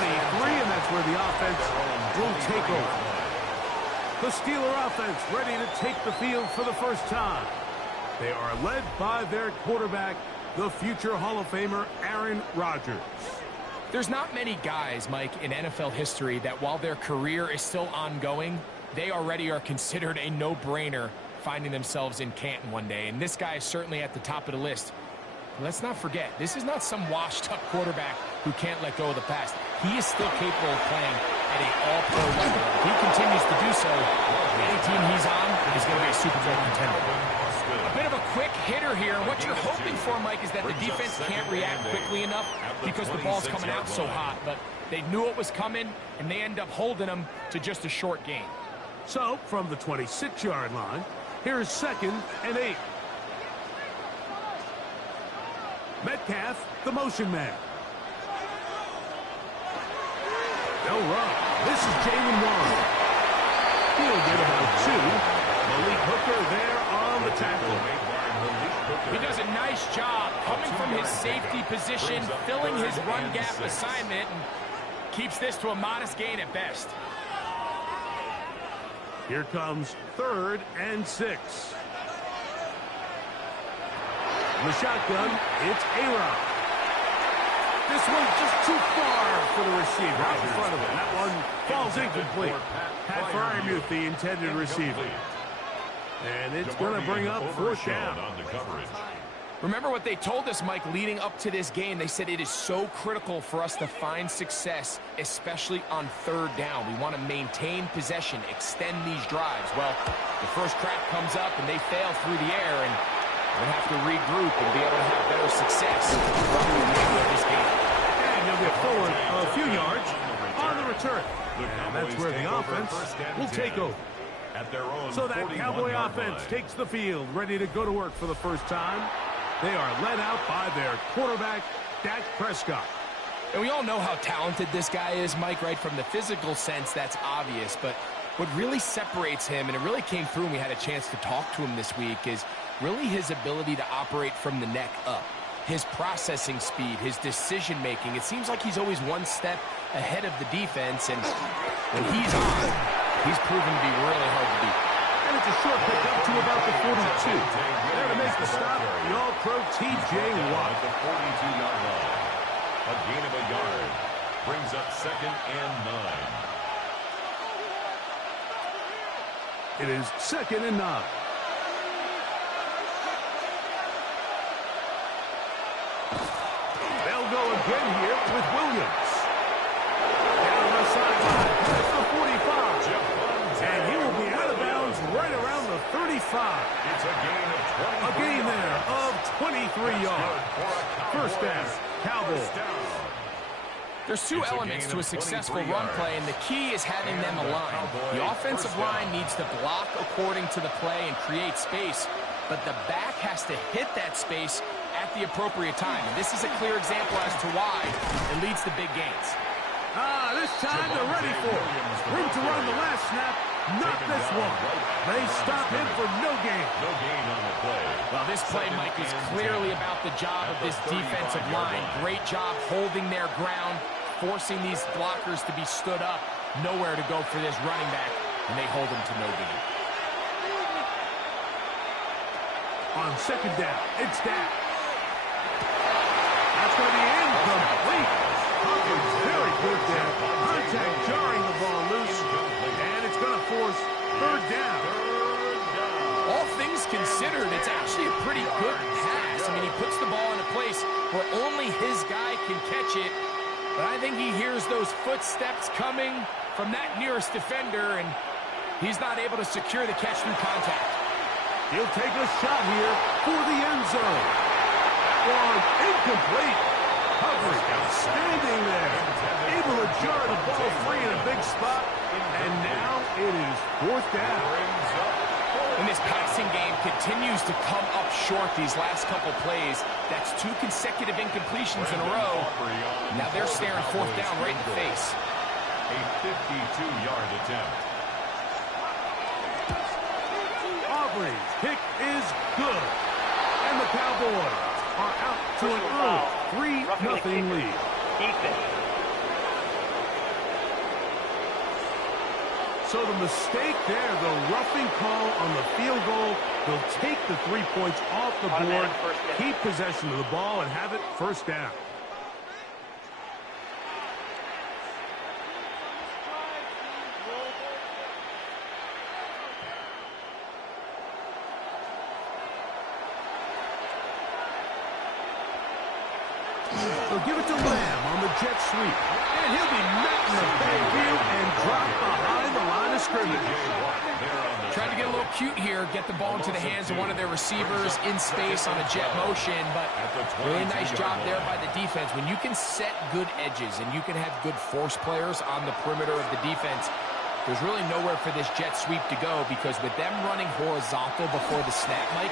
23, and that's where the offense will take over. The Steeler offense ready to take the field for the first time. They are led by their quarterback, the future Hall of Famer, Aaron Rodgers. There's not many guys, Mike, in NFL history that while their career is still ongoing, they already are considered a no-brainer finding themselves in Canton one day. And this guy is certainly at the top of the list. Let's not forget, this is not some washed-up quarterback who can't let go of the past. He is still capable of playing at an all-pro level. If he continues to do so, any team he's on is going to be a Super Bowl contender. A bit of a quick hitter here. What you're hoping for, Mike, is that the defense can't react quickly enough because the ball's coming out so hot. But they knew it was coming, and they end up holding them to just a short gain. So, from the 26-yard line, here's 2nd and 8. Metcalf, the motion man. They'll run. This is Jalen Warren. He'll get about 2. Malik Hooker there on the tackle. He does a nice job coming from his safety position, filling his run gap assignment, and keeps this to a modest gain at best. Here comes 3rd and 6. In the shotgun, it's A-Rod. This one's just too far for the receiver out in front of him. That one falls incomplete. Pat Fryermuth, the intended receiver. And it's going to bring up 4th down. Remember what they told us, Mike, leading up to this game. They said it is so critical for us to find success, especially on 3rd down. We want to maintain possession, extend these drives. Well, the first crack comes up, and they fail through the air, and we'll have to regroup and be able to have better success throughout the remainder of this game. And he'll get forward a few yards on the return. And that's where the offense will take over. So that Cowboy offense takes the field, ready to go to work for the first time. They are led out by their quarterback, Dak Prescott. And we all know how talented this guy is, Mike, right? From the physical sense, that's obvious. But what really separates him, and it really came through when we had a chance to talk to him this week, is really his ability to operate from the neck up. His processing speed, his decision-making. It seems like he's always one step ahead of the defense, and when he's on, he's proven to be really hard to beat. And it's a short pick up to about the 42. There to make the stop, the All-Pro T.J. Watt. The 42-yard line. A gain of a yard brings up 2nd and 9. It is 2nd and 9. They'll go again here with Williams. Down the sideline, that's the 45. And he will be out of bounds right around the 35. It's a gain of 23. A gain there of 23 yards. First down, Cowboys. There's two elements to a successful run play, and the key is having them aligned. The offensive line needs to block according to the play and create space, but the back has to hit that space at the appropriate time. And this is a clear example as to why it leads to big gains. This time they're ready for it. Room to run the last snap, not this one. They stop him for no gain. No gain on the play. Well, this play, Mike, is clearly about the job of this defensive line. Great job holding their ground, forcing these blockers to be stood up. Nowhere to go for this running back, and they hold him to no gain. On 2nd down, it's Dak. That's going to be incomplete. Hawkins very good there. Contact jarring the ball loose, and it's going to force 3rd down. All things considered, it's actually a pretty good pass. I mean, he puts the ball in a place where only his guy can catch it, but I think he hears those footsteps coming from that nearest defender, and he's not able to secure the catch through contact. He'll take a shot here for the end zone. That one incomplete. Coverage outstanding there. Able to jar the ball free in a big spot. And now it is 4th down. And this passing game continues to come up short these last couple plays. That's 2 consecutive incompletions in a row. Now they're staring 4th down right in the face. A 52-yard attempt. Aubrey's kick is good. And the Cowboys are out to an early 3-0 lead. So the mistake there, the roughing call on the field goal, they'll take the 3 points off the board, keep possession of the ball, and have it first down. They'll give it to Lamb on the jet sweep. And he'll be met in the backfield and dropped behind the line of scrimmage. Trying to get a little cute here, get the ball into the hands of one of their receivers in space on a jet motion, but really nice job there by the defense. When you can set good edges and you can have good force players on the perimeter of the defense, there's really nowhere for this jet sweep to go, because with them running horizontal before the snap, Mike,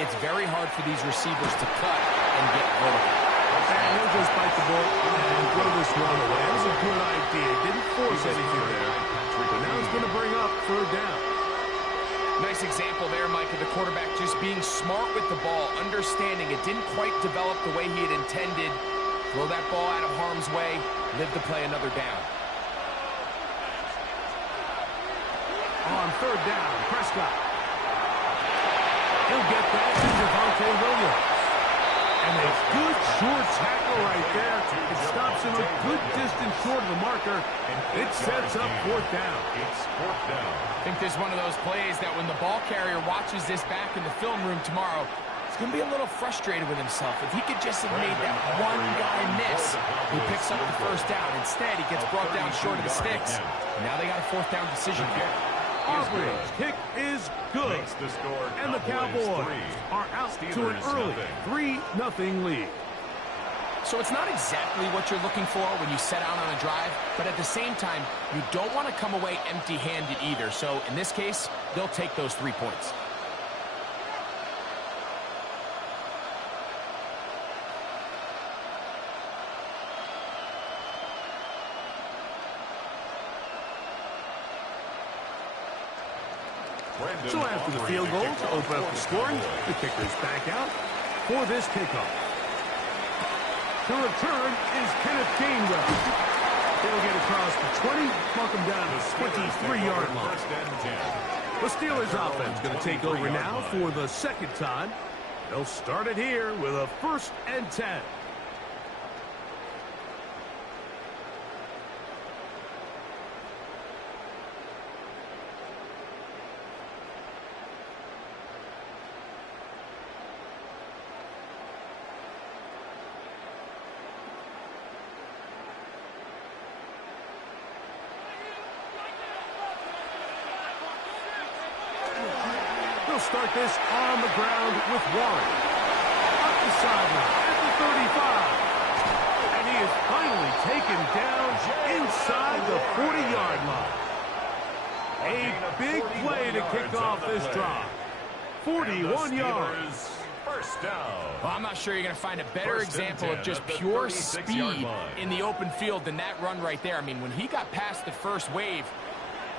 it's very hard for these receivers to cut and get vertical. And he'll just bite the ball and throw this one away. That was a good idea. Didn't force anything there. But now he's going to bring up third down. Nice example there, Mike, of the quarterback just being smart with the ball, understanding it didn't quite develop the way he had intended. Throw that ball out of harm's way, live to play another down. On third down, Prescott. He'll get that to Javonte Williams. And a good short tackle right there. It stops him a good distance short of the marker. It sets up fourth down. It's fourth down. I think this is one of those plays that when the ball carrier watches this back in the film room tomorrow, he's going to be a little frustrated with himself. If he could just have made that one guy miss, he picks up the first down. Instead, he gets brought down short of the sticks. Now they got a fourth down decision here. Auburn's kick is good. And the Cowboys are out to an early 3-0 lead. So it's not exactly what you're looking for when you set out on a drive, but at the same time, you don't want to come away empty-handed either. So in this case, they'll take those 3 points. So after the field goal to open up the scoring, the kicker's back out for this kickoff. The return is Kenneth Gainwell. He'll get across the 20, mark him down to the 23-yard line. The Steelers offense going to take over now for the second time. They'll start it here with a 1st and 10. They'll start this on the ground with Warren. Up the sideline at the 35. And he is finally taken down inside the 40-yard line. A big play to kick off this drive. 41 yards. First down. Well, I'm not sure you're going to find a better example of just pure speed in the open field than that run right there. I mean, when he got past the first wave,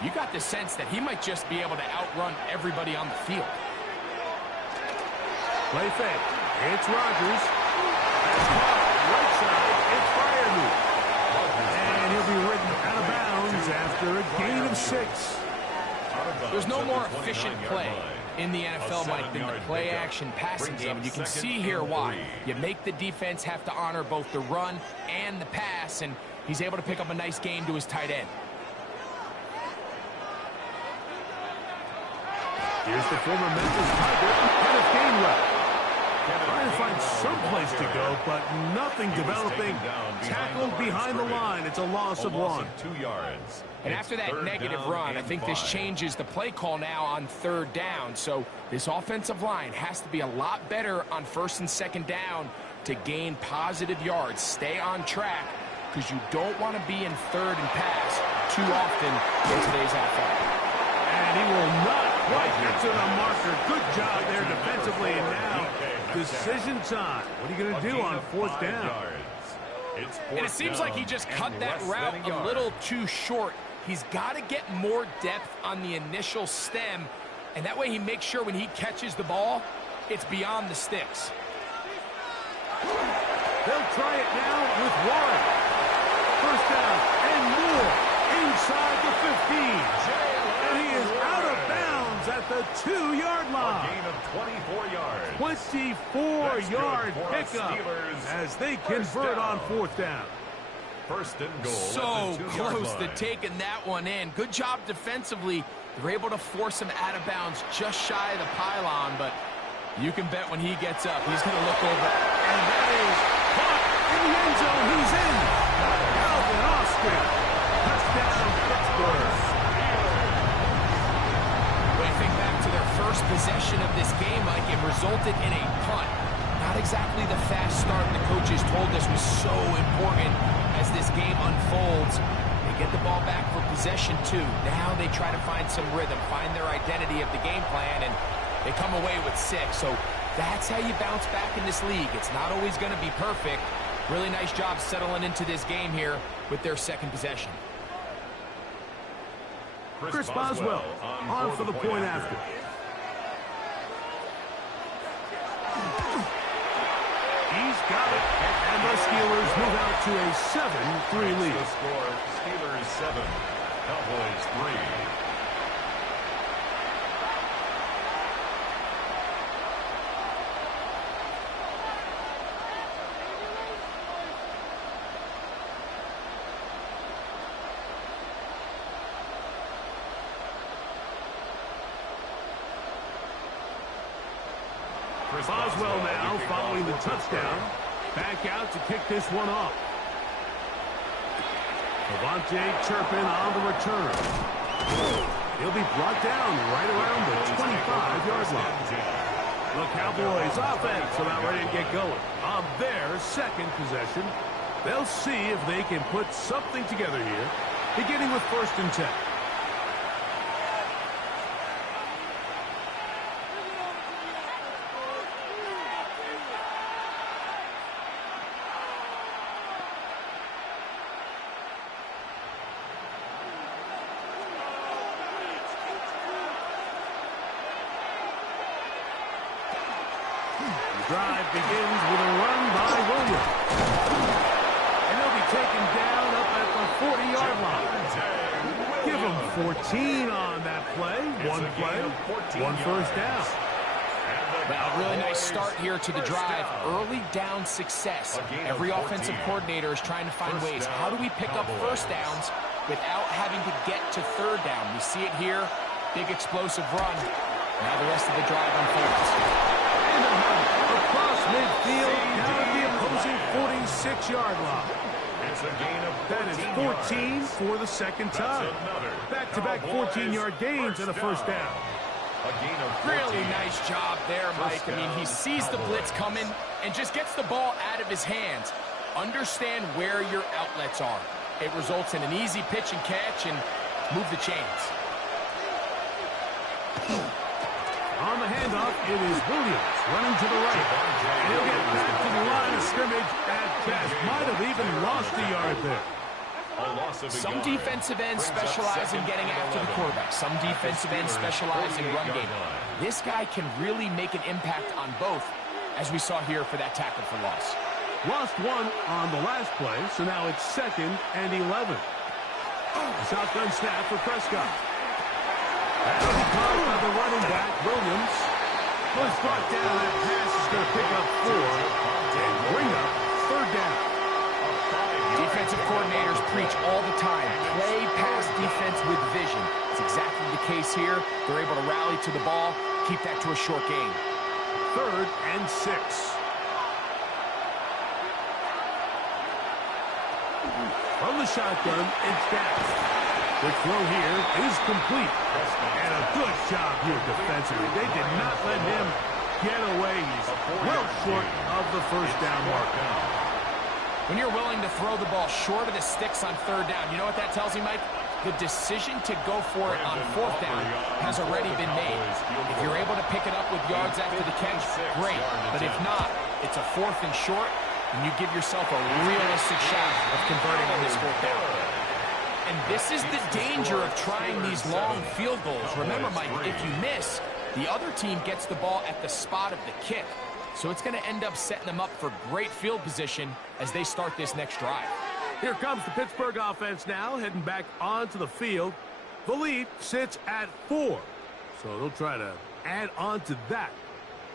you got the sense that he might just be able to outrun everybody on the field. Play fake. It's Rodgers. That's caught. Right side. It's Firemove. And he'll be ridden out of bounds after a gain of 6. There's no more efficient play in the NFL, Mike, than the play-action passing game. And you can see here why. You make the defense have to honor both the run and the pass, and he's able to pick up a nice gain to his tight end. Here's the former Memphis Tiger, Kenneth Gainwell. Trying to find some place to go, but nothing developing. Tackled behind the line. It's a loss of 1. 2 yards. And after that negative run, I think this changes the play call now on 3rd down. So this offensive line has to be a lot better on 1st and 2nd down to gain positive yards. Stay on track, because you don't want to be in 3rd and pass too often in today's NFL. And he will not quite get to the marker. Good job there defensively. And now, decision time. What are you going to do on 4th down? And it seems like he just cut that route a little too short. He's got to get more depth on the initial stem, and that way he makes sure when he catches the ball, it's beyond the sticks. They'll try it now with Warren. 1st down and more inside the 15. 2-yard A line. gain of 24 yards. 24-yard pickup as they convert on 4th down. First and goal. So close to taking that one in. Good job defensively. They're able to force him out of bounds just shy of the pylon, but you can bet when he gets up, he's going to look over. And that is caught in the end zone. He's in. Alvin Austin. Touchdown, Pittsburgh. When you think back to their first possession of this game, Mike, it resulted in a punt. Not exactly the fast start the coaches told us was so important as this game unfolds. They get the ball back for possession 2. Now they try to find some rhythm, find their identity of the game plan, and they come away with 6. So that's how you bounce back in this league. It's not always going to be perfect. Really nice job settling into this game here with their second possession. Chris Boswell on for the point after. He's got it. And the Steelers move out to a 7-3 lead. The score, Steelers 7, Cowboys 3. Boswell now following the touchdown. Back out to kick this one off. Devontae Turpin on the return. He'll be brought down right around the 25-yard line. The Cowboys offense about ready to get going. On their second possession, they'll see if they can put something together here, beginning with 1st and 10. Drive begins with a run by Williams. And he'll be taken down up at the 40-yard line. Give him 14 on that play. One play, 1 first down. Well, a really nice start here to the drive. Early down success. Every offensive coordinator is trying to find ways. How do we pick up first downs without having to get to 3rd down? We see it here. Big explosive run. Now the rest of the drive unfolds. Across midfield, down at the opposing 46-yard line. It's a gain of That is 14 for the second time. Back-to-back 14-yard gains and a first down. A gain of 14. Really nice job there, Mike. I mean, he sees the blitz coming and just gets the ball out of his hands. Understand where your outlets are. It results in an easy pitch and catch and move the chains. On the handoff, it is Williams running to the right. And he'll get back to the line of scrimmage at best. Might have even lost a yard there. Some defensive ends specialize in getting after the quarterback. Some defensive ends specialize in run game. This guy can really make an impact on both, as we saw here for that tackle for loss. Lost 1 on the last play, so now it's 2nd and 11. Shotgun snap for Prescott. That'll be caught by the running back, Williams. Was brought down. That pass is going to pick up 4 and bring up 3rd down. Defensive coordinators preach all the time. Play pass defense with vision. It's exactly the case here. They're able to rally to the ball, keep that to a short gain. 3rd and 6. From the shotgun, it's Dax. The throw here is complete. And a good job here defensively. They did not let him get away. He's well short of the first down mark. When you're willing to throw the ball short of the sticks on 3rd down, you know what that tells me, Mike? The decision to go for it on 4th down has already been made. If you're able to pick it up with yards after the catch, great. But if not, it's a 4th and short, and you give yourself a realistic shot of converting on this 4th down. And this is the danger of trying these long field goals. Remember, Mike, if you miss, the other team gets the ball at the spot of the kick. So it's going to end up setting them up for great field position as they start this next drive. Here comes the Pittsburgh offense now, heading back onto the field. The lead sits at 4. So they'll try to add on to that.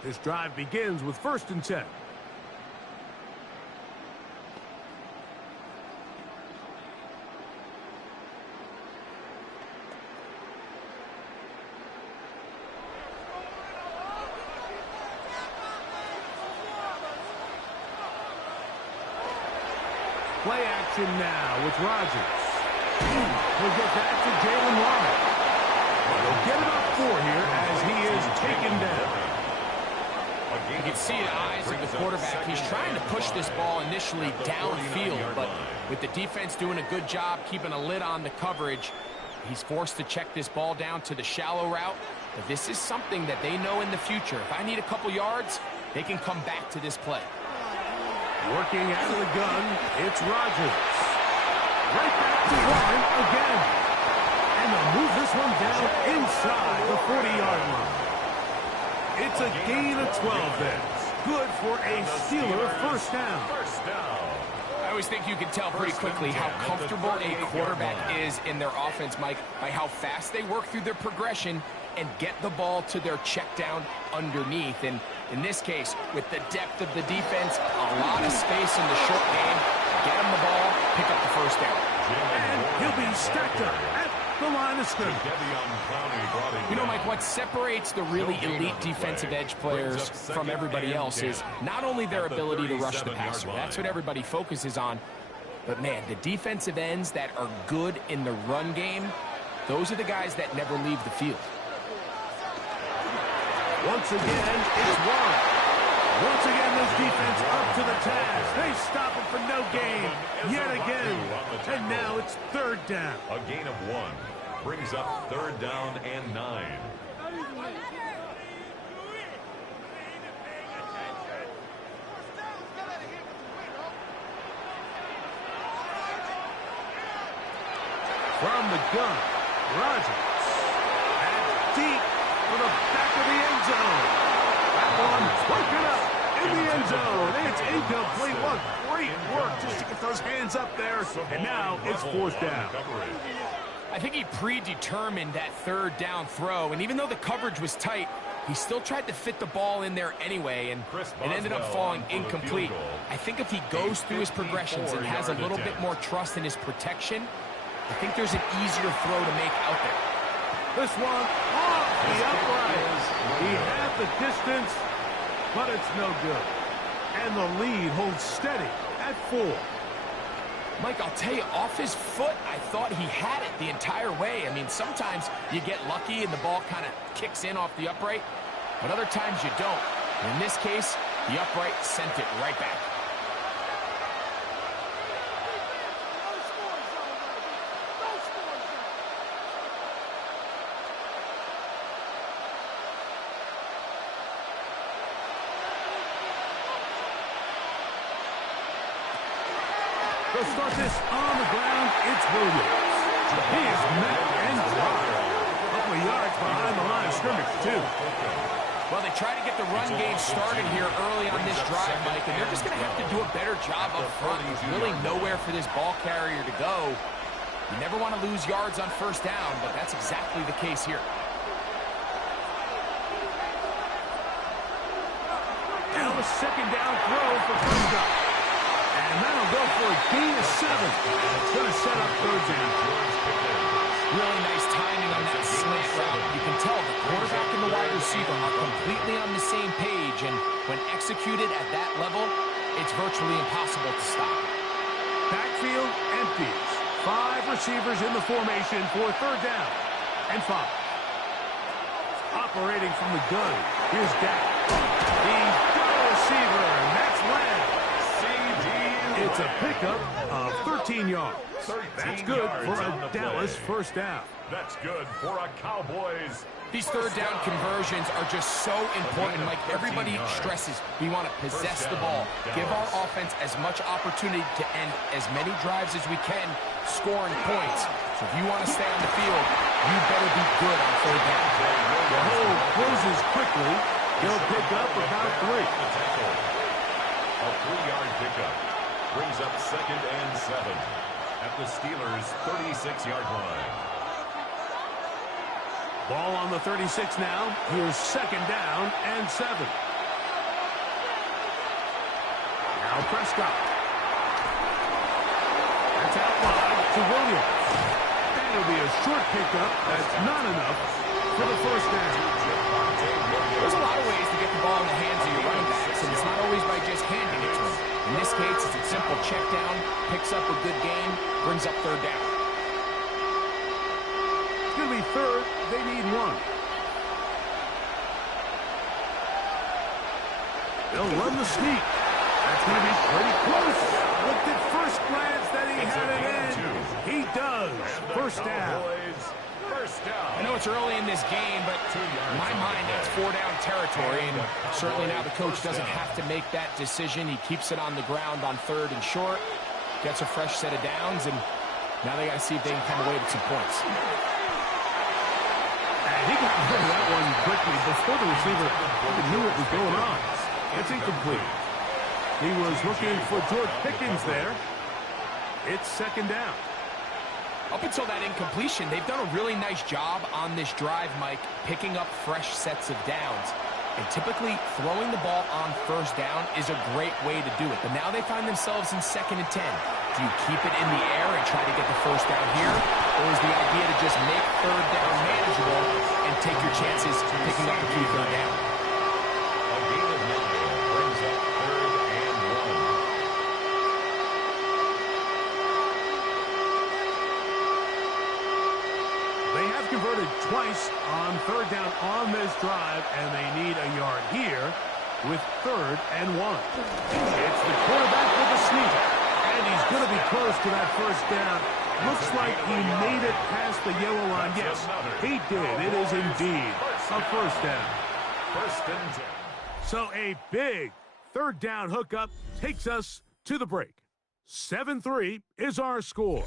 This drive begins with 1st and 10. Play action now with Rodgers. He'll get that to Jalen Warren. He'll get it up 4 here as he is taken down. You can see the eyes of the quarterback. He's trying to push this ball initially downfield, but with the defense doing a good job keeping a lid on the coverage, he's forced to check this ball down to the shallow route. But this is something that they know in the future. If I need a couple yards, they can come back to this play. Working out of the gun, it's Rodgers. Right back to Warren again. And they'll move this one down inside the 40-yard line. It's a gain of 12 there. Good for a Steeler first down. I always think you can tell pretty quickly how comfortable a quarterback is in their offense, Mike, by how fast they work through their progression and get the ball to their check down underneath. And in this case, with the depth of the defense, a lot of space in the short game, get him the ball, pick up the first down. And he'll be stacked up at the line of scrimmage. You know, Mike, what separates the really elite defensive edge players from everybody else is not only their ability to rush the passer. That's what everybody focuses on. But, man, the defensive ends that are good in the run game, those are the guys that never leave the field. Once again, it's Warren. Once again, this defense up to the task. They stop him for no gain yet again. And now it's 3rd down. A gain of 1 brings up 3rd down and 9. From the gun, Rodgers. And deep for the back of the end zone. That one broken up in the end zone. It's incomplete. What great work just to get those hands up there. And now it's 4th down. I think he predetermined that 3rd down throw, and even though the coverage was tight, he still tried to fit the ball in there anyway, and it ended up falling incomplete. I think if he goes through his progressions and has a little bit more trust in his protection, I think there's an easier throw to make out there. This one off the upright. He had the distance, but it's no good. And the lead holds steady at 4. Mike, I'll tell you, off his foot, I thought he had it the entire way. I mean, sometimes you get lucky and the ball kind of kicks in off the upright, but other times you don't. And in this case, the upright sent it right back. They'll start this on the ground. It's Williams. He is met and dropped. A couple of yards behind the line of scrimmage, too. Well, they try to get the run game started here early on this drive, Mike, and they're just going to have to do a better job up front. There's really nowhere for this ball carrier to go. You never want to lose yards on 1st down, but that's exactly the case here. Now a 2nd down throw for first down. And that'll go for a gain of 7. It's going to set up 3rd down. Really nice timing on that slant route. You can tell the quarterback and the wide receiver are completely on the same page, and when executed at that level, it's virtually impossible to stop. Backfield empties. 5 receivers in the formation for 3rd down and 5. Operating from the gun, here's Dak. He's got a receiver, and that's Lamb. It's a pickup of 13 yards. That's good for a Dallas first down. That's good for a Cowboys. These 3rd down conversions are just so important. Like everybody stresses, we want to possess the ball, give our offense as much opportunity to end as many drives as we can, scoring points. So if you want to stay on the field, you better be good on 3rd down. The hole closes quickly. He'll pick up about 3. A 3-yard pickup brings up 2nd and 7 at the Steelers' 36-yard line. Ball on the 36 now. Here's second down and 7. Now Prescott. That's out wide to Williams. And it'll be a short pickup. That's not enough for the first down. There's a lot of ways to get the ball in the hands of your running backs, and it's not always by just handing it to them. In this case, it's a simple check down, picks up a good gain, brings up third down. It's going to be third. They need 1. They'll run the sneak. That's going to be pretty close. Looked at first glance that he had it in. He does. First down. I know it's early in this game, but in my mind, that's 4-down territory, and certainly now the coach doesn't have to make that decision. He keeps it on the ground on third and short, gets a fresh set of downs, and now they got to see if they can come away with some points. And he got rid of that one quickly before the receiver even knew what was going on. It's incomplete. He was looking for George Pickens there. It's second down. Up until that incompletion, they've done a really nice job on this drive, Mike, picking up fresh sets of downs. And typically, throwing the ball on first down is a great way to do it. But now they find themselves in 2nd and 10. Do you keep it in the air and try to get the first down here? Or is the idea to just make third down manageable and take your chances picking up a key third down? A gain of 9 brings up 3rd and 1. They have converted twice on third down on this drive, and they need a yard here with 3rd and 1. It's the quarterback with the sneak, and he's going to be close to that first down. Looks like he made it past the yellow line. Yes, he did. It is indeed a first down. 1st and 10. So a big third down hookup takes us to the break. 7-3 is our score.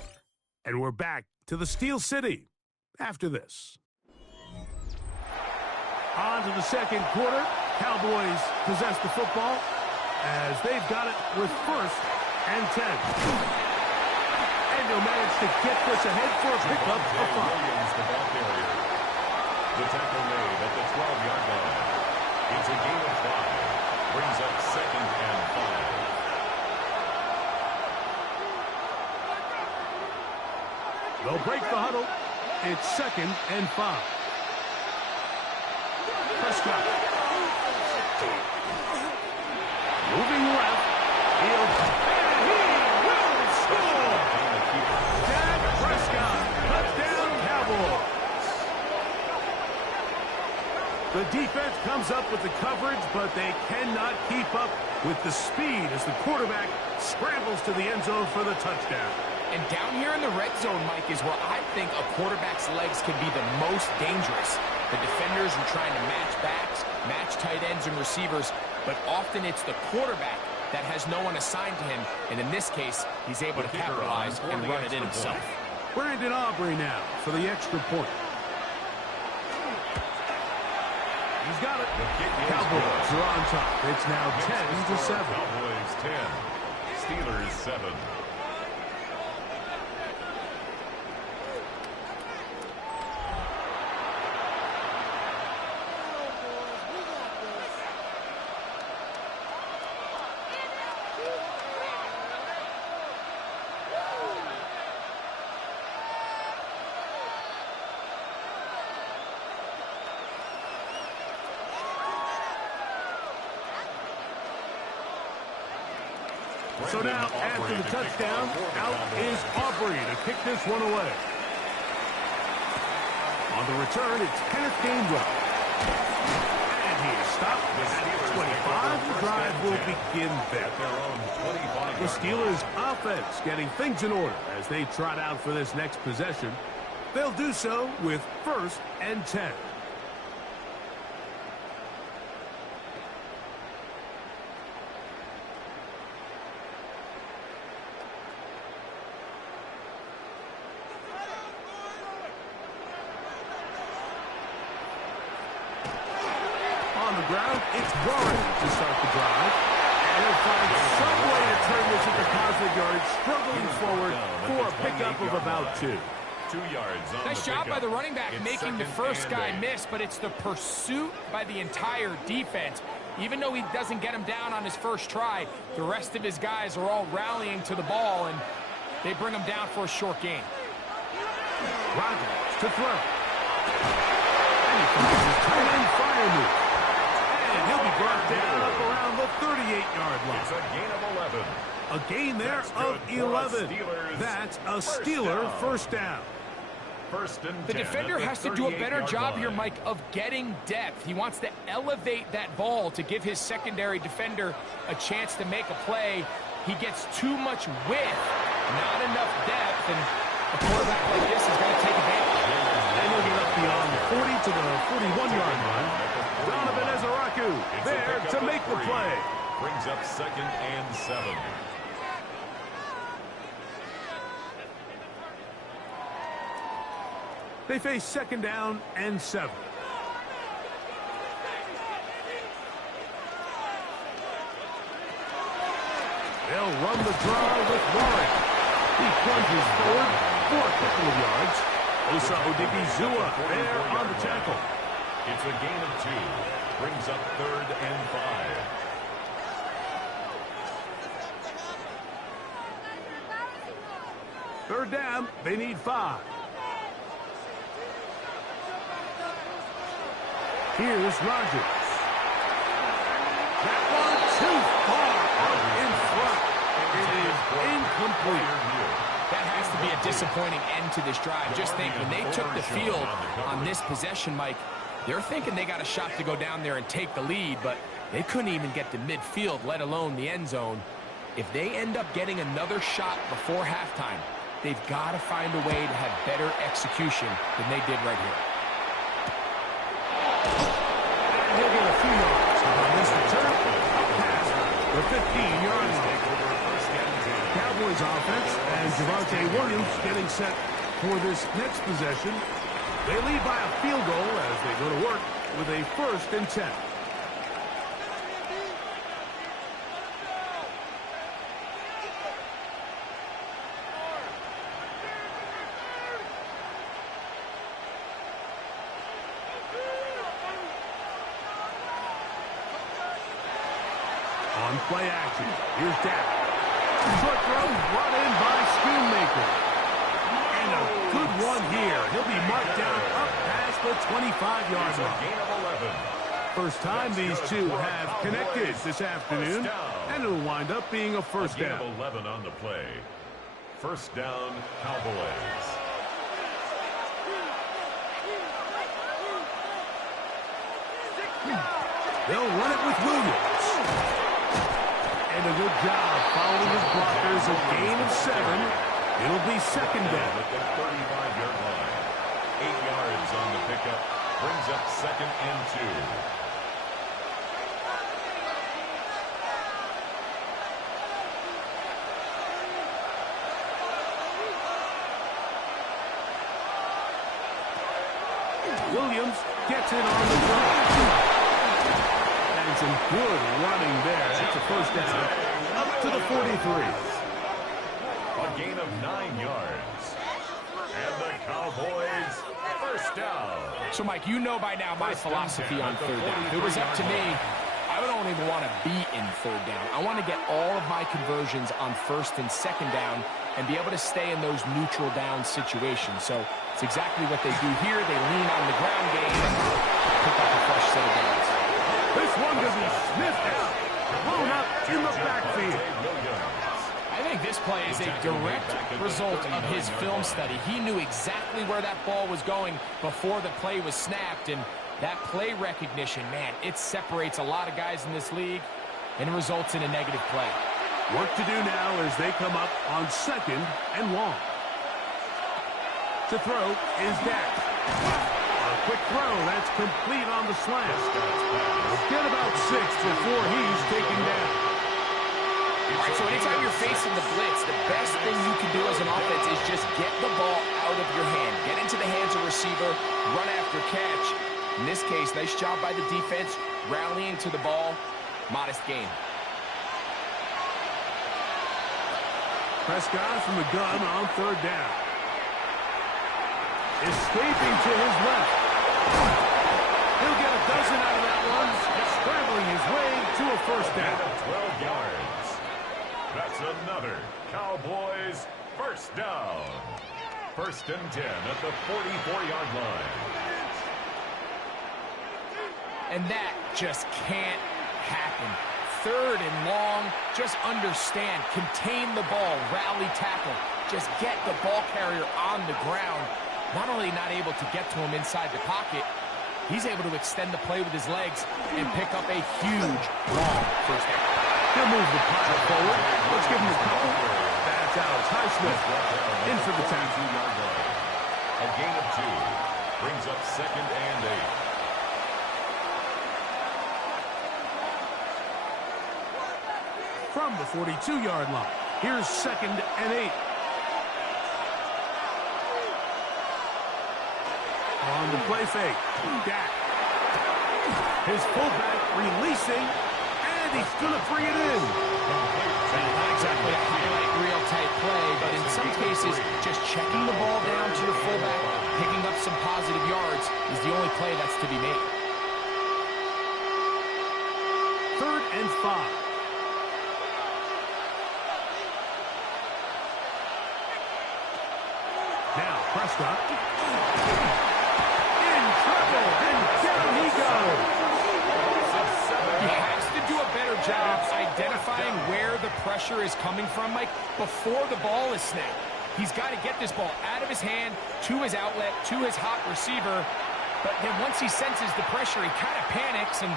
And we're back to the Steel City after this. On to the second quarter. Cowboys possess the football as they've got it with 1st and 10. And they'll manage to get this ahead for a pickup of 5. Williams, the ball carrier. The tackle made at the 12-yard line. It's a gain of 5. Brings up 2nd and 5. They'll break the huddle. It's 2nd and 5. Prescott. Moving left. And he will score. Dak Prescott. Touchdown Cowboys. The defense comes up with the coverage, but they cannot keep up with the speed as the quarterback scrambles to the end zone for the touchdown. And down here in the red zone, Mike, is where I think a quarterback's legs can be the most dangerous. The defenders are trying to match backs, match tight ends and receivers, but often it's the quarterback that has no one assigned to him, and in this case, he's able to capitalize and run it in himself. Brandon Aubrey now for the extra point. He's got it. Cowboys are on top. It's now 10-7. Cowboys 10. Steelers 7. So now, after the touchdown, out is Aubrey to kick this one away. On the return, it's Kenneth Gainwell. And he is stopped at 25. The drive will begin there. The Steelers' offense getting things in order as they trot out for this next possession. They'll do so with 1st and 10. On the ground, it's Warren to start the drive. And he'll find some way to turn this into positive yards, struggling forward for a pickup of about 2. 2 yards on Nice job by the running back making the first guy miss, but it's the pursuit by the entire defense. Even though he doesn't get him down on his first try, the rest of his guys are all rallying to the ball, and they bring him down for a short gain. Rodgers to throw. And he finds his tight end fire move. And he'll be brought down up around the 38-yard line. It's a gain of 11. A gain there of 11. That's a Steeler first down. The defender has to do a better job here, Mike, of getting depth. He wants to elevate that ball to give his secondary defender a chance to make a play. He gets too much width, not enough depth, and a quarterback like this is going to take advantage. And he'll get up beyond the 40 to the 41-yard line. Donovan Ezaraku there to make the play. Brings up 2nd and 7. They face 2nd down and 7. They'll run the draw with Warren. He plunges forward for a couple of yards. Osa Odigizua there on the tackle. It's a gain of 2. Brings up 3rd and 5. Third down, they need 5. Here's Rodgers. That one too far out in front. It is incomplete. That has to be a disappointing end to this drive. Just think, when they took the field on this possession, Mike, they're thinking they got a shot to go down there and take the lead, but they couldn't even get to midfield, let alone the end zone. If they end up getting another shot before halftime, they've got to find a way to have better execution than they did right here. And he'll get a few yards on this return. Past the 15-yard line. Cowboys offense and Javonte Williams getting set for this next possession. They lead by a field goal as they go to work with a 1st and 10. On play action, here's Dak. Short throw brought in by Schoonmaker. And a good one here. He'll be marked down up past the 25-yard line. Gain of 11. First time these two have connected this afternoon, and it'll wind up being a first down. Gain of 11 on the play. First down, Cowboys. They'll run it with Williams. And a good job following his blockers. A gain of 7. It'll be 2nd down. At the 35-yard line. 8 yards on the pickup. Brings up 2nd and 2. Williams gets it on the drive. And some good running there. It's a first down up to the 43. A gain of 9 yards. And the Cowboys first down. So, Mike, you know by now my philosophy on 3rd down. If it was up to me, I don't even want to be in 3rd down. I want to get all of my conversions on 1st and 2nd down and be able to stay in those neutral down situations. So it's exactly what they do here. They lean on the ground game and pick up a fresh set of downs. This one to be sniffed out. Thrown up in the backfield. I think this play is a direct result of his film study. He knew exactly where that ball was going before the play was snapped, and that play recognition, man, it separates a lot of guys in this league and results in a negative play. Work to do now as they come up on 2nd and long. To throw is Dak. A quick throw, that's complete on the slant. Get about 6 before he's taken down. All right, so anytime you're facing the blitz, the best thing you can do as an offense is just get the ball out of your hand. Get into the hands of receiver, run after catch. In this case, nice job by the defense, rallying to the ball. Modest gain. Prescott from the gun on 3rd down. escaping to his left. He'll get a dozen out of that one, scrambling his way to a first down. 12 yards. That's another Cowboys first down. 1st and 10 at the 44-yard line. And that just can't happen. 3rd and long, just understand, contain the ball, rally tackle, just get the ball carrier on the ground. Not only not able to get to him inside the pocket, he's able to extend the play with his legs and pick up a huge, long first down. He'll move the pocket forward. Let's give him a couple. That's out. Highsmith in for the tackle. A gain of 2 brings up 2nd and 8. From the 42-yard line, here's 2nd and 8. On the play fake, Dak. His fullback releasing, and he's going to bring it in. Not exactly a highlight reel type play, but in some cases, just checking the ball down to your fullback, picking up some positive yards is the only play that's to be made. 3rd and 5. Now, Prescott. In trouble, and down he goes. He has to do a better job identifying where the pressure is coming from, Mike, before the ball is snapped. He's got to get this ball out of his hand, to his outlet, to his hot receiver. But then once he senses the pressure, he kind of panics, and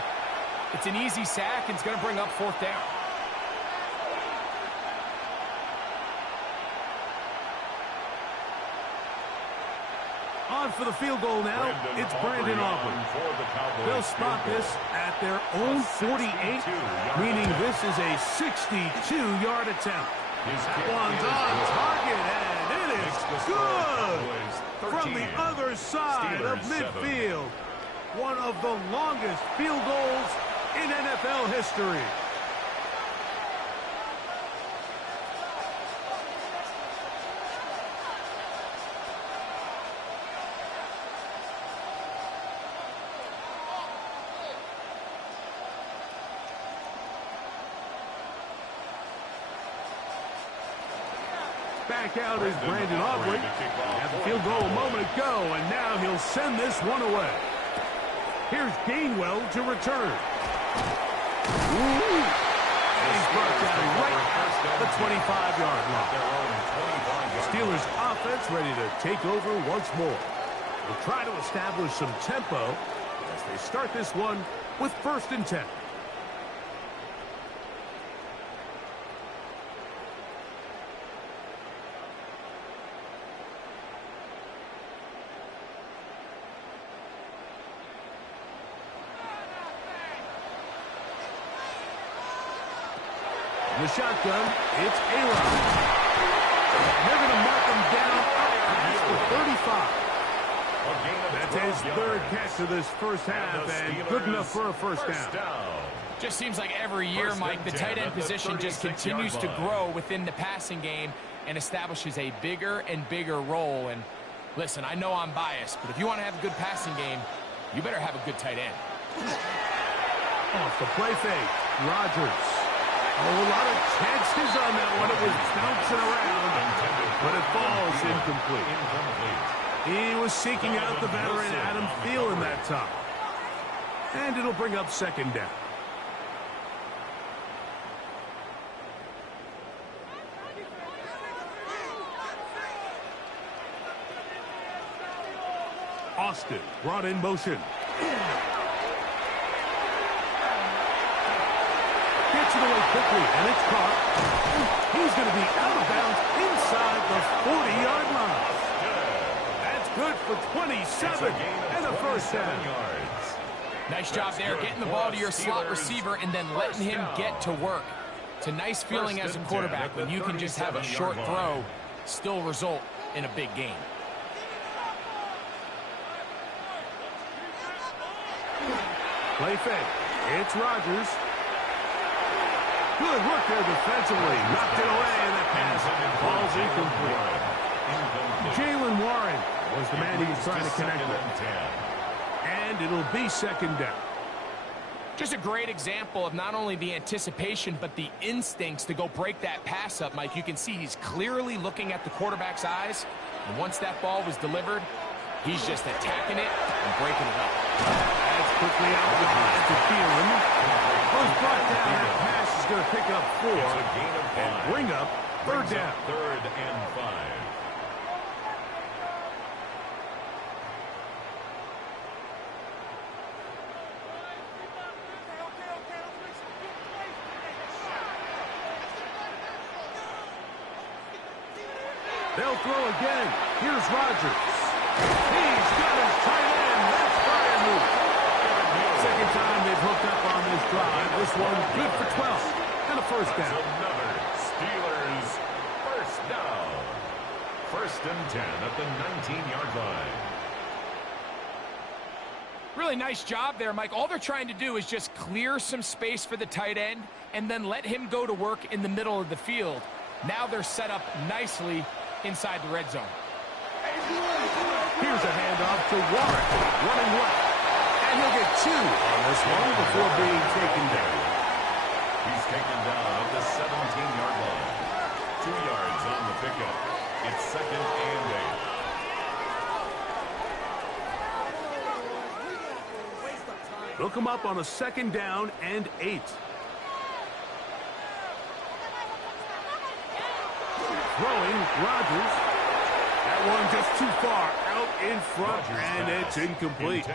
it's an easy sack, and it's going to bring up 4th down. On for the field goal now. It's Brandon Aubrey. They'll spot this at their own 48, meaning this is a 62-yard attempt. That one's on target, and it is good from the other side of midfield. One of the longest field goals in NFL history. Back out is Brandon Aubrey. Had the field goal a moment ago, and now he'll send this one away. Here's Gainwell to return. Ooh. And he's brought down right at the 25-yard line. Steelers offense ready to take over once more. They'll try to establish some tempo as they start this one with 1st and 10. The shotgun, it's A-Rod. They're going to mark him down past the 35. That's his 3rd catch of this first half, and good enough for a first down. Just seems like every year, Mike, the tight end position just continues to grow within the passing game and establishes a bigger and bigger role. And listen, I know I'm biased, but if you want to have a good passing game, you better have a good tight end. Off the play fake, Rodgers. Oh, a lot of chances on that one. It was bouncing around, but it falls incomplete. He was seeking out the veteran Adam Thielen that time. And it'll bring up 2nd down. Austin brought in motion. Gets it away quickly, and it's caught. He's going to be out of bounds inside the 40-yard line. That's good for 27 and a first down. Nice job there, getting the ball to your slot receiver and then letting him get to work. It's a nice feeling as a quarterback when you can just have a short throw, still result in a big game. Play fake. It's Rodgers. Good work there defensively. Knocked it away, and the pass falls incomplete. Jalen Warren was was the man he was trying to connect with. And it'll be second down. Just a great example of not only the anticipation, but the instincts to go break that pass up, Mike. You can see he's clearly looking at the quarterback's eyes. And once that ball was delivered, he's just attacking it and breaking it up. That's quickly out the line to Thielen. Goes brought down. That pass is going to pick up 4 and bring up third down. Third and 5. They'll throw again. Here's Rodgers. He's got his tight end. That's Brian Moore. Second time they've hooked up on this drive. This one good for 12 and a first down. Another Steelers first down. First and 10 at the 19-yard line. Really nice job there, Mike. All they're trying to do is just clear some space for the tight end and then let him go to work in the middle of the field. Now they're set up nicely inside the red zone. Here's a handoff to Warren, running left. And he'll get 2 on this one before being taken down. He's taken down at the 17-yard line. 2 yards on the pickup. It's second and 8. They'll come up on a second down and 8. Throwing, Rodgers. That one just too far out in front, and it's incomplete.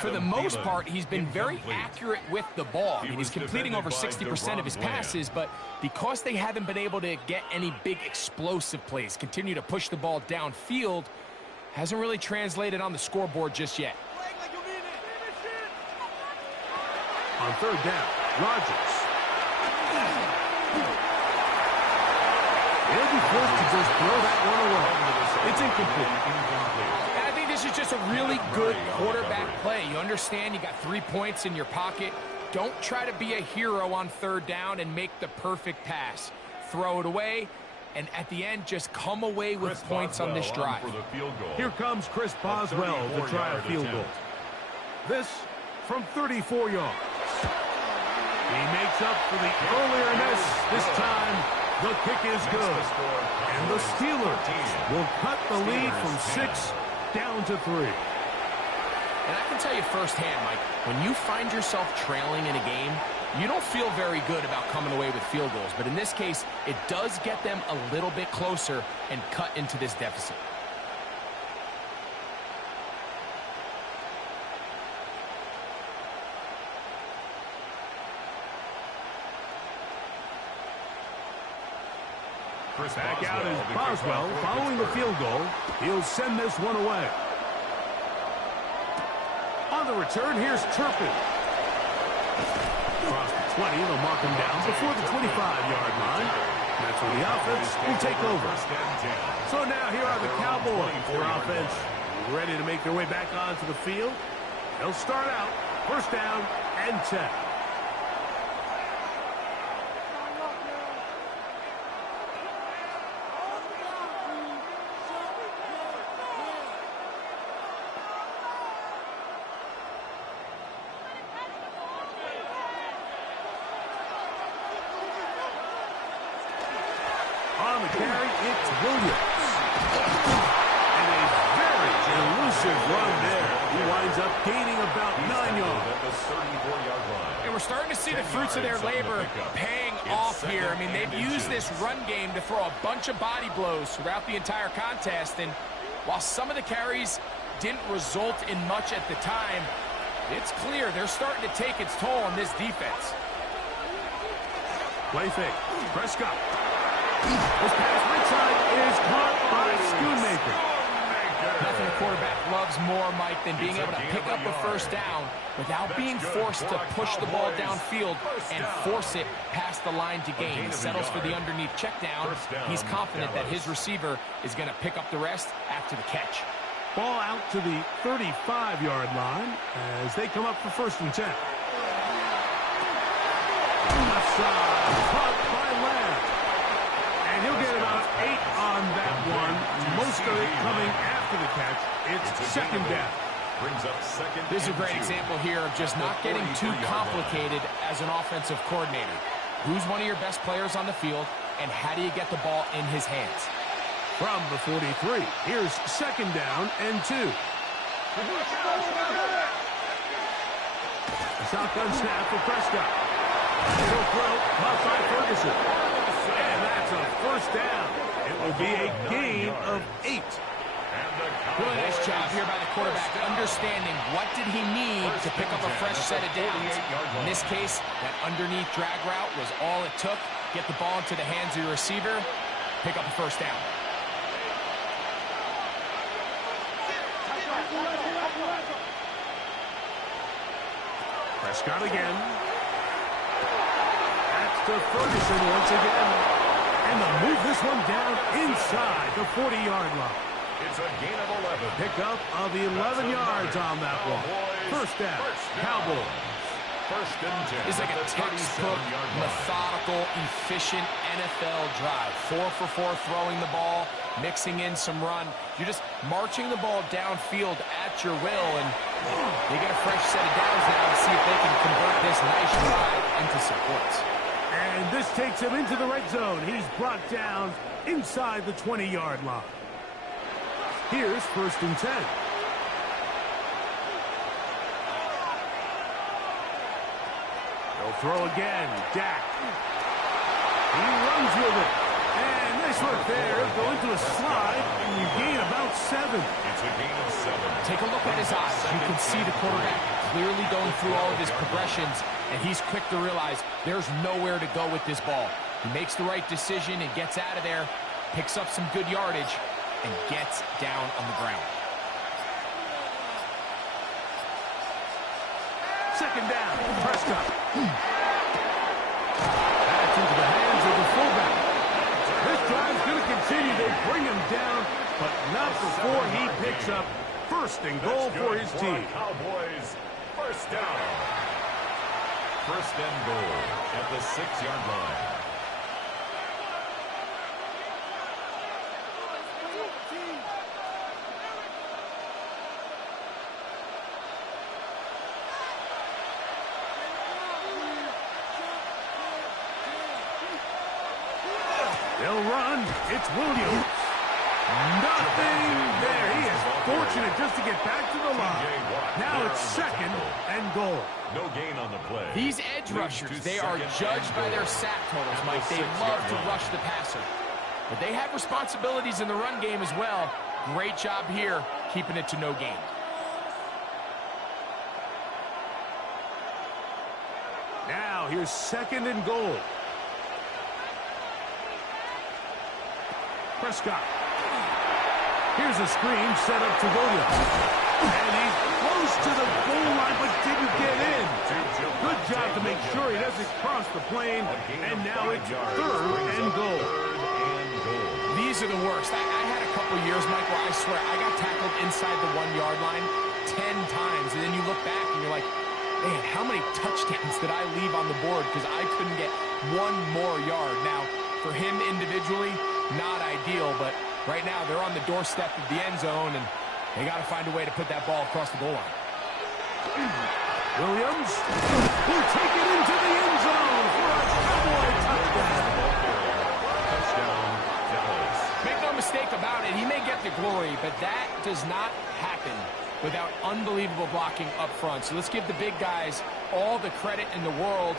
For the most part, he's been very accurate with the ball. I mean, he's completing over 60% of his passes, but because they haven't been able to get any big explosive plays, continue to push the ball downfield, hasn't really translated on the scoreboard just yet. On third down, Rodgers. He'll be forced to just throw that one away. It's incomplete. And I think this is just a really good quarterback play. You understand you got 3 points in your pocket. Don't try to be a hero on third down and make the perfect pass. Throw it away, and at the end, just come away with points on this drive. Here comes Chris Boswell to try a field goal. This from 34 yards. He makes up for the earlier miss. This time, the kick is good. And the Steelers will cut the lead from 6 down to 3. And I can tell you firsthand, Mike, when you find yourself trailing in a game, you don't feel very good about coming away with field goals. But in this case, it does get them a little bit closer and cut into this deficit. Back out is Boswell following the field goal. He'll send this one away. On the return, here's Turpin. Across the 20, they'll mark him down before the 25-yard line. That's where the offense will take over. So now here are the Cowboys. Their offense ready to make their way back onto the field. They'll start out first down and 10. On the carry, it's Williams. And a very elusive run there. He winds up gaining about 9 yards. At the 34-yard line. And we're starting to see the fruits of their labor paying off here. I mean, they've used this run game to throw a bunch of body blows throughout the entire contest. And while some of the carries didn't result in much at the time, it's clear they're starting to take its toll on this defense. Play fake. Prescott. This pass right side is caught by Schoonmaker. Nothing a quarterback loves more, Mike, than being able to pick up a first down without being forced to push the ball downfield and force it past the line to gain. He settles for the underneath check down. He's confident that his receiver is going to pick up the rest after the catch. Ball out to the 35-yard line as they come up for first and 10. Left side, caught by Lamb. And he'll get about 8 on that one. Most of it coming after after the catch, it's second down. Brings up second. This is a great example here of just not getting too complicated as an offensive coordinator. Who's one of your best players on the field, and how do you get the ball in his hands? From the 43, here's second down and 2. Shotgun snap for Prescott. He'll throw, caught by Ferguson. And that's a first down. It will be a gain of 8. Really nice job here by the quarterback, understanding what did he need to pick up a fresh set of downs. In this case, that underneath drag route was all it took. Get the ball into the hands of your receiver, pick up a first down. Prescott again. That's to Ferguson once again. And they'll move this one down inside the 40-yard line. It's a gain of 11. Pickup of 11 yards on that one. First down, Cowboys. First and 10. It's like a textbook, methodical, efficient NFL drive. 4 for 4 throwing the ball, mixing in some run. You're just marching the ball downfield at your will, and you get a fresh set of downs now to see if they can convert this nice drive into some points. And this takes him into the red zone. He's brought down inside the 20-yard line. Here's first and 10. They'll throw again. Dak. He runs with it. And nice work there. Go into a slide, and you gain about 7. It's a gain of 7. Take a look at his eyes. You can see the quarterback clearly going through all of his progressions, and he's quick to realize there's nowhere to go with this ball. He makes the right decision and gets out of there, picks up some good yardage, and gets down on the ground. Second down, Prescott. That's into the hands of the fullback. This drive's going to continue. They bring him down, but not before he picks up first and goal for his team. Cowboys, first down. First and goal at the 6-yard line. They'll run. It's Williams. Nothing there. He is fortunate just to get back to the line. Now it's second and goal. No gain on the play. These edge rushers, they are judged by their sack totals, Mike. They love to rush the passer. But they have responsibilities in the run game as well. Great job here, keeping it to no gain. Now here's second and goal. Prescott. Here's a screen set up to Williams. And he's close to the goal line, but didn't get in. Good job to make sure he doesn't cross the plane. And now it's third and goal. These are the worst. I had a couple years, Mike, where I swear I got tackled inside the 1-yard line 10 times. And then you look back and you're like, man, how many touchdowns did I leave on the board because I couldn't get one more yard? Now, for him individually, not ideal, but right now they're on the doorstep of the end zone, and they got to find a way to put that ball across the goal line. Williams will take it into the end zone for a Cowboy touchdown. Touchdown, Dallas. Make no mistake about it, he may get the glory, but that does not happen without unbelievable blocking up front. So let's give the big guys all the credit in the world.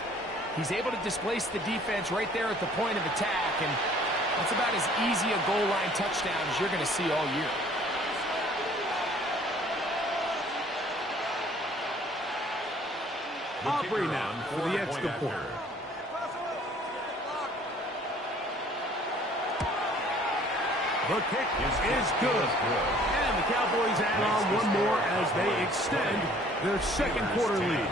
He's able to displace the defense right there at the point of attack, and that's about as easy a goal line touchdown as you're going to see all year. Aubrey now for the extra point. The kick is good. And the Cowboys add on one more as they extend their second quarter lead.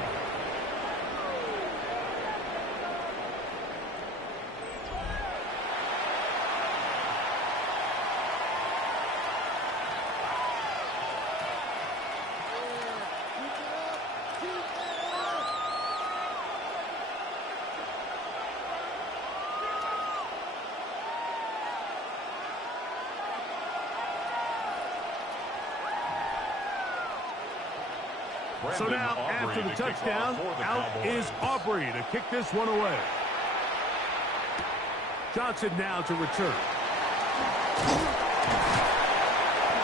So now, after the touchdown, out is Aubrey to kick this one away. Johnson now to return.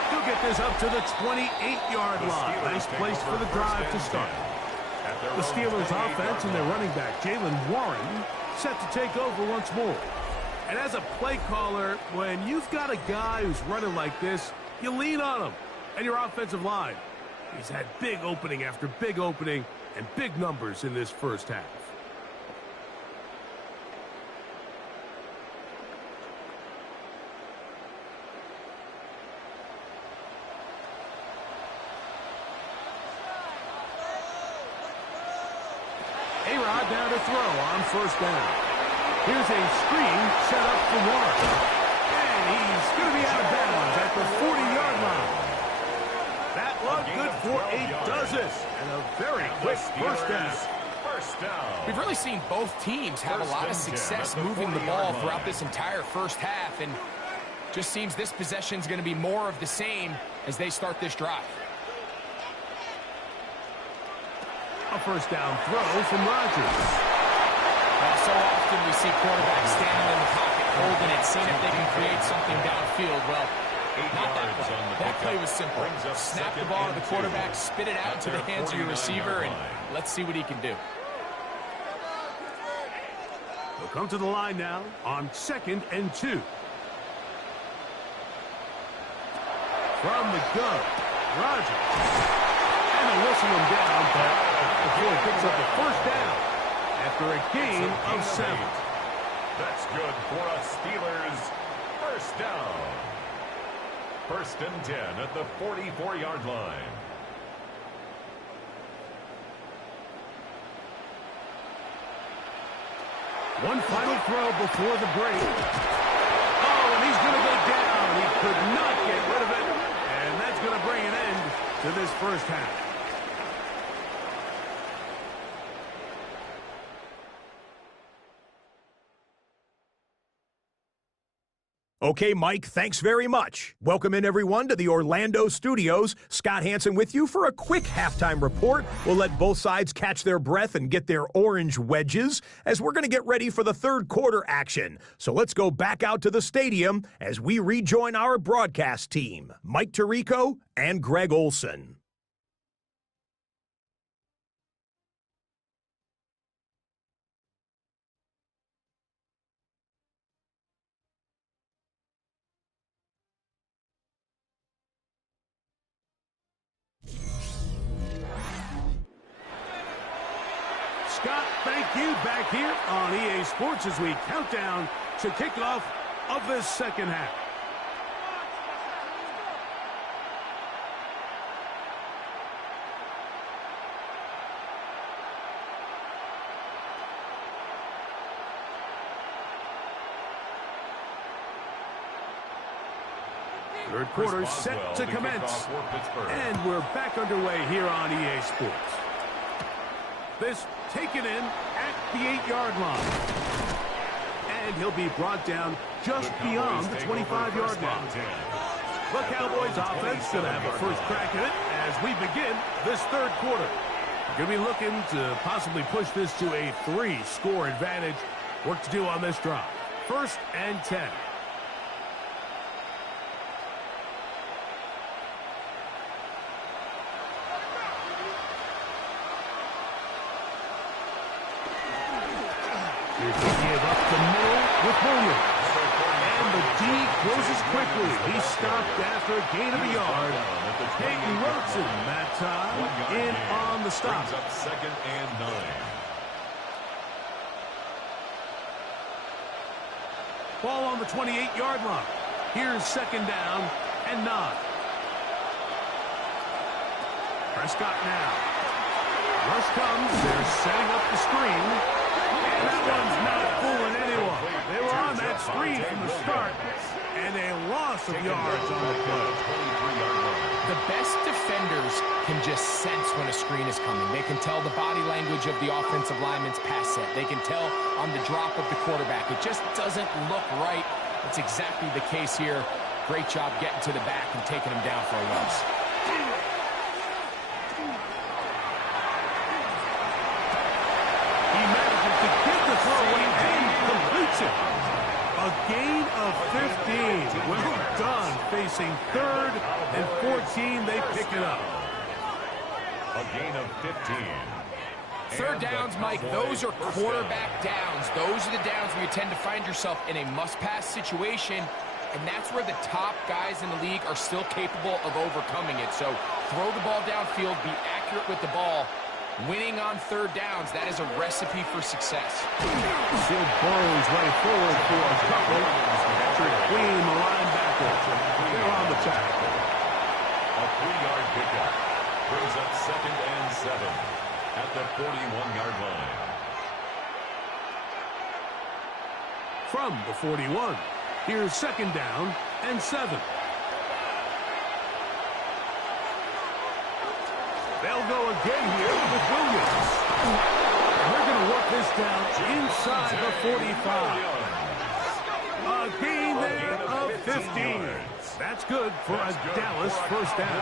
He'll get this up to the 28-yard line. Nice place for the drive to start. The Steelers' offense and their running back, Jaylen Warren, set to take over once more. And as a play caller, when you've got a guy who's running like this, you lean on him. And your offensive line. He's had big opening after big opening and big numbers in this first half. A-Rod down to throw on first down. Here's a screen set up for Warren. And he's going to be out of bounds at the 40-yard line. That one good for a dozen. And a very quick first down. We've really seen both teams have a lot of success moving the ball throughout this entire first half. And just seems this possession is going to be more of the same as they start this drive. A first down throw from Rodgers. Well, so often we see quarterbacks standing in the pocket, holding it, seeing if they can create something downfield. Well, not that play. That play was simple. Snap the ball to the quarterback, spit it out into the hands of your receiver, and let's see what he can do. We'll come to the line now on 2nd and 2. From the gun, Rodgers. And they'll whistle him down, but before he picks up the first down after a gain of 7. That's good for a Steelers first down. 1st and 10 at the 44-yard line. One final throw before the break. Oh, and he's going to go down. He could not get rid of it. And that's going to bring an end to this first half. Okay, Mike, thanks very much. Welcome in, everyone, to the Orlando studios. Scott Hansen with you for a quick halftime report. We'll let both sides catch their breath and get their orange wedges as we're going to get ready for the third quarter action. So let's go back out to the stadium as we rejoin our broadcast team, Mike Tirico and Greg Olson. Scott, thank you. Back here on EA Sports as we count down to kickoff of this second half. Third quarter set to commence. And we're back underway here on EA Sports. This taken in at the 8-yard line. And he'll be brought down just beyond the 25-yard line. The Cowboys offense going to have a first crack at it as we begin this third quarter. Going to be looking to possibly push this to a 3-score advantage. Work to do on this drive. 1st and 10. Here's the give up the middle with Williams. And the D closes quickly. He stopped after a gain of a yard. Peyton Robertson that time in on the stop. Up 2nd and 9. Ball on the 28-yard line. Here's 2nd down and 9. Prescott now. Rush comes. They're setting up the screen. And that one's not fooling anyone. They were on that screen from the start, and a loss of yards on the play. The best defenders can just sense when a screen is coming. They can tell the body language of the offensive lineman's pass set. They can tell on the drop of the quarterback. It just doesn't look right. It's exactly the case here. Great job getting to the back and taking him down for a loss. 14, they pick it up. A gain of 15. Third downs, Mike, those are quarterback downs. Those are the downs where you tend to find yourself in a must-pass situation, and that's where the top guys in the league are still capable of overcoming it. So throw the ball downfield, be accurate with the ball. Winning on third downs, that is a recipe for success. Sid Burns right forward for a couple. Patrick Queen, the linebacker. They're on the tackle. A 3-yard pickup brings up 2nd and 7 at the 41-yard line. From the 41, here's 2nd down and 7. They'll go again here with Williams. And they're going to work this down inside the 45. A gain there of 15. That's good for a Dallas first down.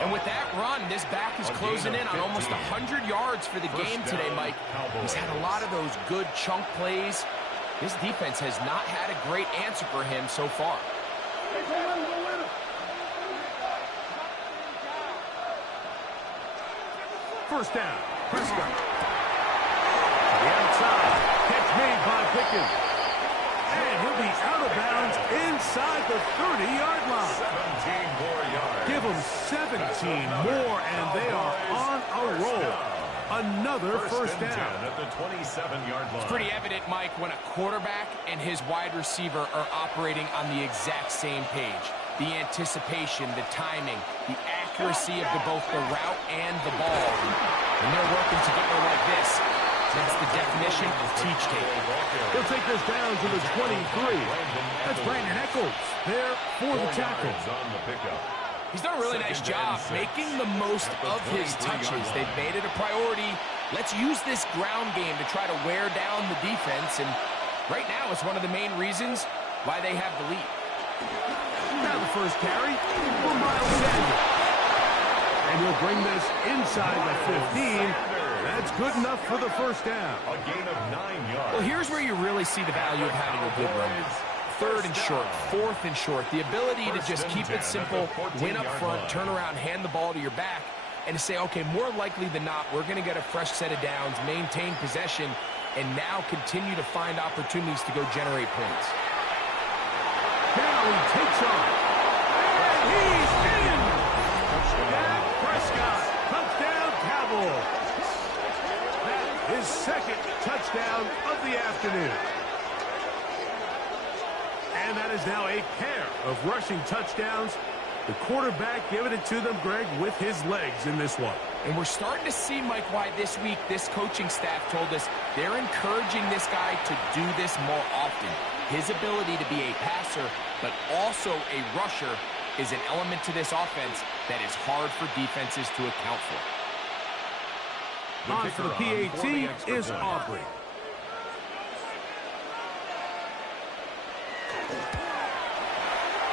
And with that run, this back is closing in on almost 100 yards for the game today, Mike. He's had a lot of those good chunk plays. This defense has not had a great answer for him so far. First down, Prescott. To the outside, catch made by Pickens. And he'll be out of bounds inside the 30-yard line. 17 more yards. Give them 17 more, and they are on a roll. Another first down. At the 27-yard line. It's pretty evident, Mike, when a quarterback and his wide receiver are operating on the exact same page. The anticipation, the timing, the accuracy of both the route and the ball. When they're working together like this, that's the definition of teach tape. He'll take this down to the 23. That's Brandon Echols there for the tackle. On the pickup. He's done a really nice job making the most of his touches. They've made it a priority. Let's use this ground game to try to wear down the defense. And right now, it's one of the main reasons why they have the lead. Now the first carry for Miles Sanders. And he'll bring this inside the 15. That's good enough for the first down. A gain of 9 yards. Well, here's where you really see the value of having a good run. 3rd and short, 4th and short. The ability to just keep it simple, win up front, turn around, hand the ball to your back, and to say, okay, more likely than not, we're going to get a fresh set of downs, maintain possession, and now continue to find opportunities to go generate points. Now he takes off. And he's in! Dak Prescott, touchdown Cowboys. That is 2nd touchdown of the afternoon. And that is now a pair of rushing touchdowns. The quarterback giving it to them, Greg, with his legs in this one. And we're starting to see, Mike, why this week this coaching staff told us they're encouraging this guy to do this more often. His ability to be a passer, but also a rusher, is an element to this offense that is hard for defenses to account for. On for the PAT is Aubrey.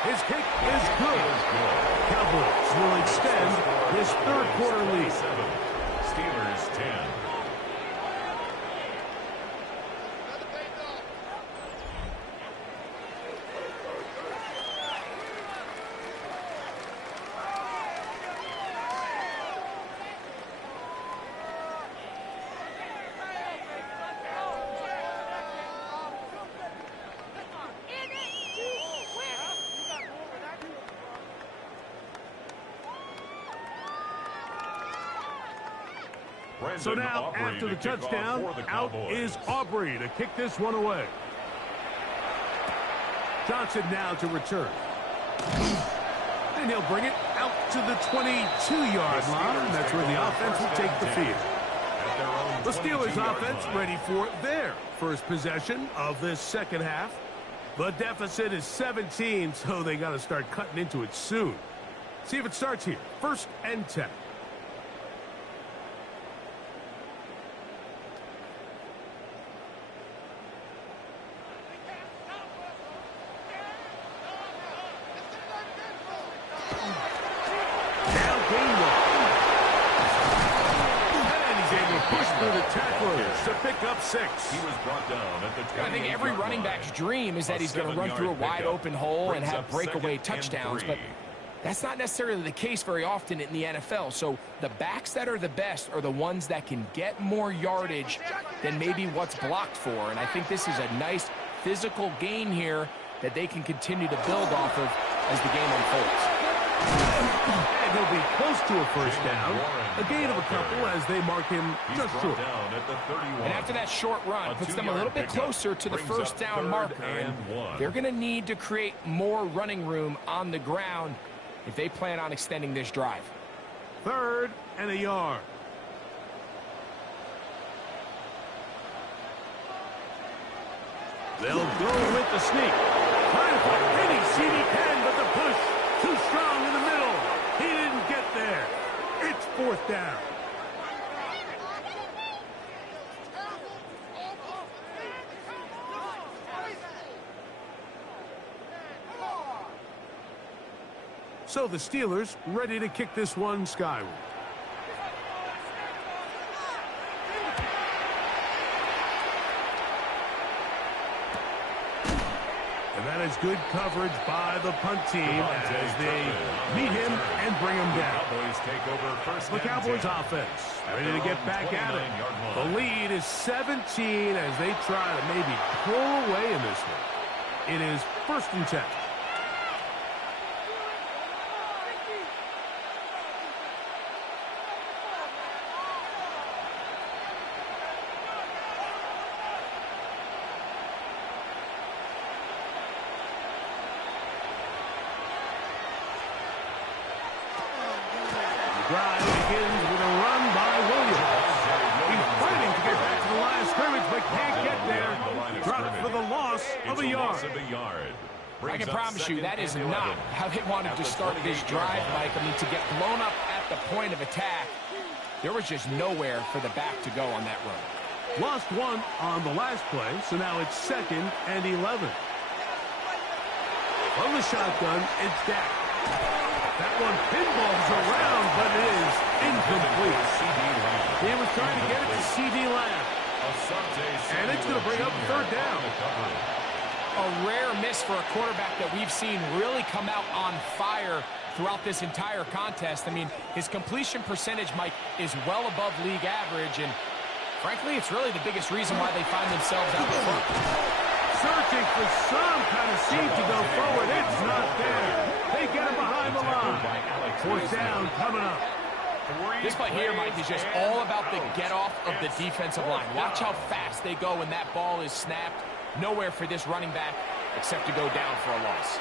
His kick is good. Cowboys will extend this 3rd quarter lead. Steelers 10. So now, after the touchdown, out is Aubrey to kick this one away. Johnson now to return. And he'll bring it out to the 22-yard line. That's where the offense will take the field. The Steelers offense ready for their first possession of this second half. The deficit is 17, so they got to start cutting into it soon. See if it starts here. 1st and 10. To pick up 6. He was brought down at the 20. I think every running back's dream is that he's going to run through a wide open hole and have breakaway touchdowns, but That's not necessarily the case very often in the NFL. So the backs that are the best are the ones that can get more yardage than maybe what's blocked for. And I think this is a nice physical gain here that they can continue to build off of as the game unfolds. And he'll be close to a first down. A gain of a couple as they mark him just short. And after that short run, puts them a little bit closer to the first down marker. And they're going to need to create more running room on the ground if they plan on extending this drive. 3rd and a yard. They'll go with the sneak. Trying to put any seed he can, but the push too strong in the middle. He didn't get there. It's 4th down. So the Steelers ready to kick this one skyward. And that is good coverage by the punt team as they meet him and bring him down. The Cowboys offense ready to get back at it. The lead is 17 as they try to maybe pull away in this one. It is 1st and 10. Drive begins with a run by Williams. He's fighting to get back to the line of scrimmage, but can't get there. Dropped for the loss of a yard. I can promise you that is not how they wanted to start this drive, Mike. I mean, to get blown up at the point of attack, there was just nowhere for the back to go on that run. Lost one on the last play, so now it's 2nd and 11. From the shotgun, it's Dak. That one pinballs around, but it is incomplete. He was trying to get it to C.D. Lamb. And it's going to bring up 3rd down. A rare miss for a quarterback that we've seen really come out on fire throughout this entire contest. I mean, his completion percentage, Mike, is well above league average, and frankly, it's really the biggest reason why they find themselves out front. Searching for some kind of seed to go forward. It's not there. They get him behind the line. 4th down coming up. This play here, Mike, is just all about the get-off of the defensive line. Watch how fast they go when that ball is snapped. Nowhere for this running back except to go down for a loss.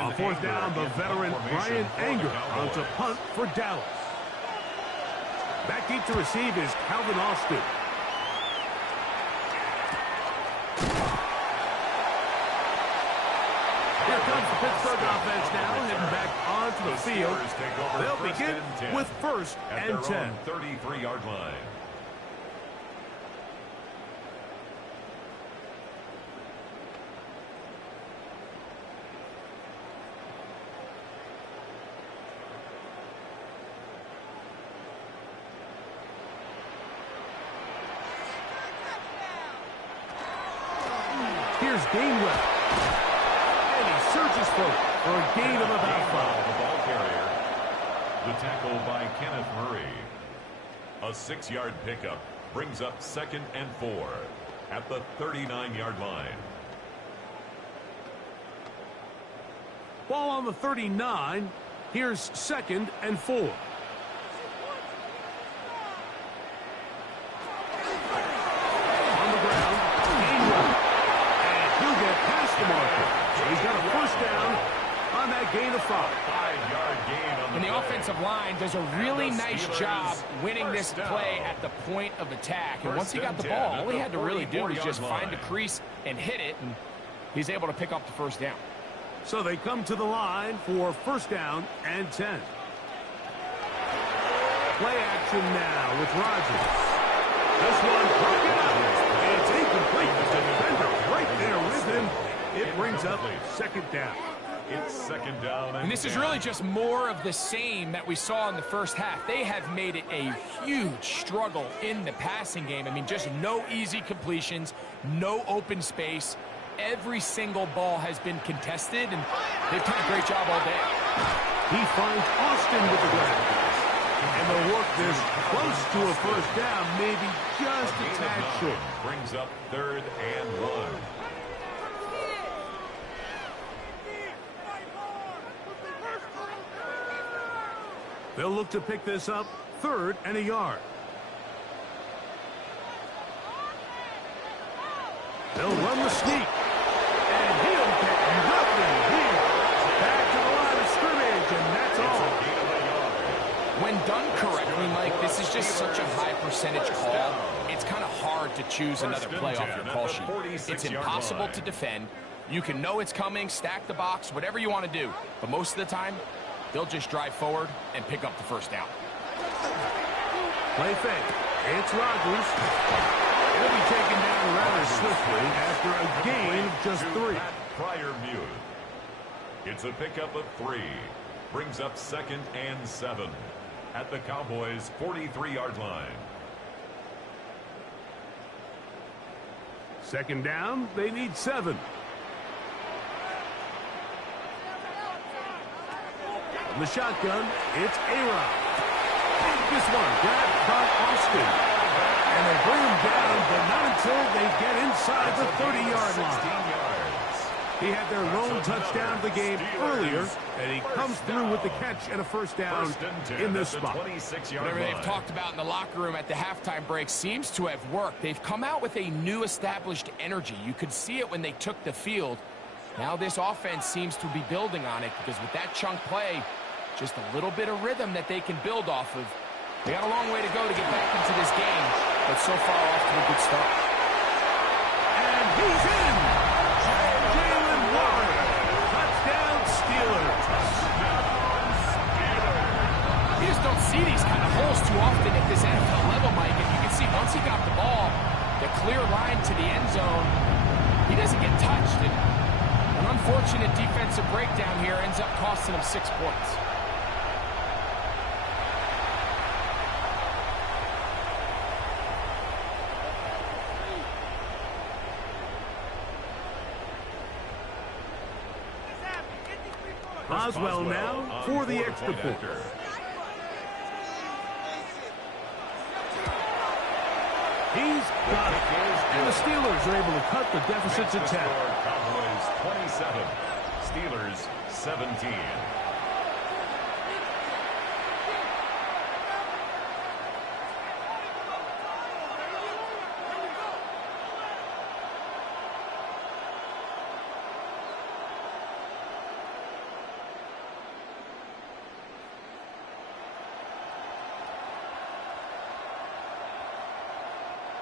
On 4th down, the veteran Brian Anger on to punt for Dallas. Back deep to receive is Calvin Austin. Here comes the Pittsburgh offense now, heading back onto the field. They'll begin with 1st and 10. 33-yard line. Here's Gainwell. And he searches for a gain of about 5. The ball carrier. The tackle by Kenneth Murray. A 6-yard pickup brings up 2nd and 4 at the 39-yard line. Ball on the 39. Here's 2nd and 4. He's got a 1st down on that gain of 5. 5-yard gain on and the offensive line does a really nice job winning this play at the point of attack. And once he got the ball, all he had to really do was just find a crease and hit it, and he's able to pick up the 1st down. So they come to the line for 1st down and 10. Play action now with Rodgers. This one broken up. It's incomplete. The defender right there with him. It brings up 2nd down. It's 2nd down. And this is really just more of the same that we saw in the first half. They have made it a huge struggle in the passing game. I mean, just no easy completions, no open space. Every single ball has been contested, and they've done a great job all day. He finds Austin with the grab. And they'll work this close to a first down, maybe just a tad short. Brings up 3rd and 1. They'll look to pick this up 3rd and a yard. They'll run the sneak. And he'll get nothing here. Back to the line of scrimmage, and that's all. When done correctly, Mike, this is just such a high percentage call. It's kind of hard to choose another play off your call sheet. It's impossible to defend. You can know it's coming, stack the box, whatever you want to do. But most of the time, they'll just drive forward and pick up the first down. Play fake. It's Rodgers. He'll be taken down rather swiftly after a gain of just 3. It's a pickup of 3. Brings up 2nd and 7 at the Cowboys' 43-yard line. 2nd down, they need 7. From the shotgun, it's A-Rod. This one grabbed by Austin. And they bring him down, but not until they get inside the 30-yard line. He had their lone touchdown of the game earlier, and he comes through with the catch and a first down in this spot. Whatever they've talked about in the locker room at the halftime break seems to have worked. They've come out with a new established energy. You could see it when they took the field. Now this offense seems to be building on it, because with that chunk play, just a little bit of rhythm that they can build off of. They got a long way to go to get back into this game, but so far off to a good start. And he's in! Jalen Warren! Touchdown Steelers! You just don't see these kind of holes too often at this NFL level, Mike. And you can see once he got the ball, the clear line to the end zone, he doesn't get touched. And an unfortunate defensive breakdown here ends up costing him 6 points. Boswell now for the extra point. He's got it. And the Steelers are able to cut the deficit to 10. Cowboys 27, Steelers 17.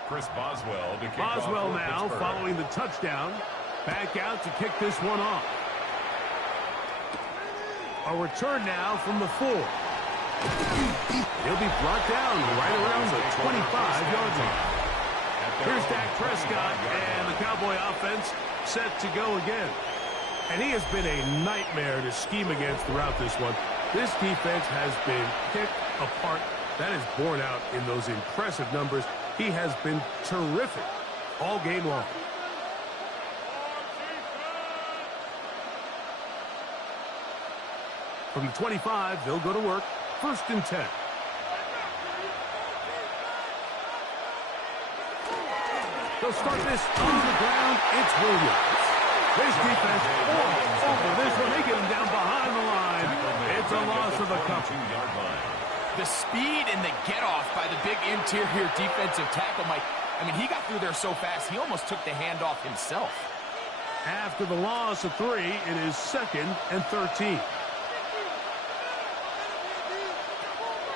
Chris Boswell to kick Boswell off now Pittsburgh. following the touchdown. Back out to kick this one off. A return now from the 4. He'll be brought down right around the 25-yard line. Here's Dak Prescott, and the Cowboy offense set to go again. And he has been a nightmare to scheme against throughout this one. This defense has been picked apart. That is borne out in those impressive numbers. He has been terrific all game long. From the 25, they'll go to work. 1st and 10. They'll start this on the ground. It's Williams. This defense over this one. They get him down behind the line. It's a loss of a couple. The speed and the get-off by the big interior defensive tackle, Mike. I mean, he got through there so fast, he almost took the handoff himself. After the loss of 3, it is 2nd and 13.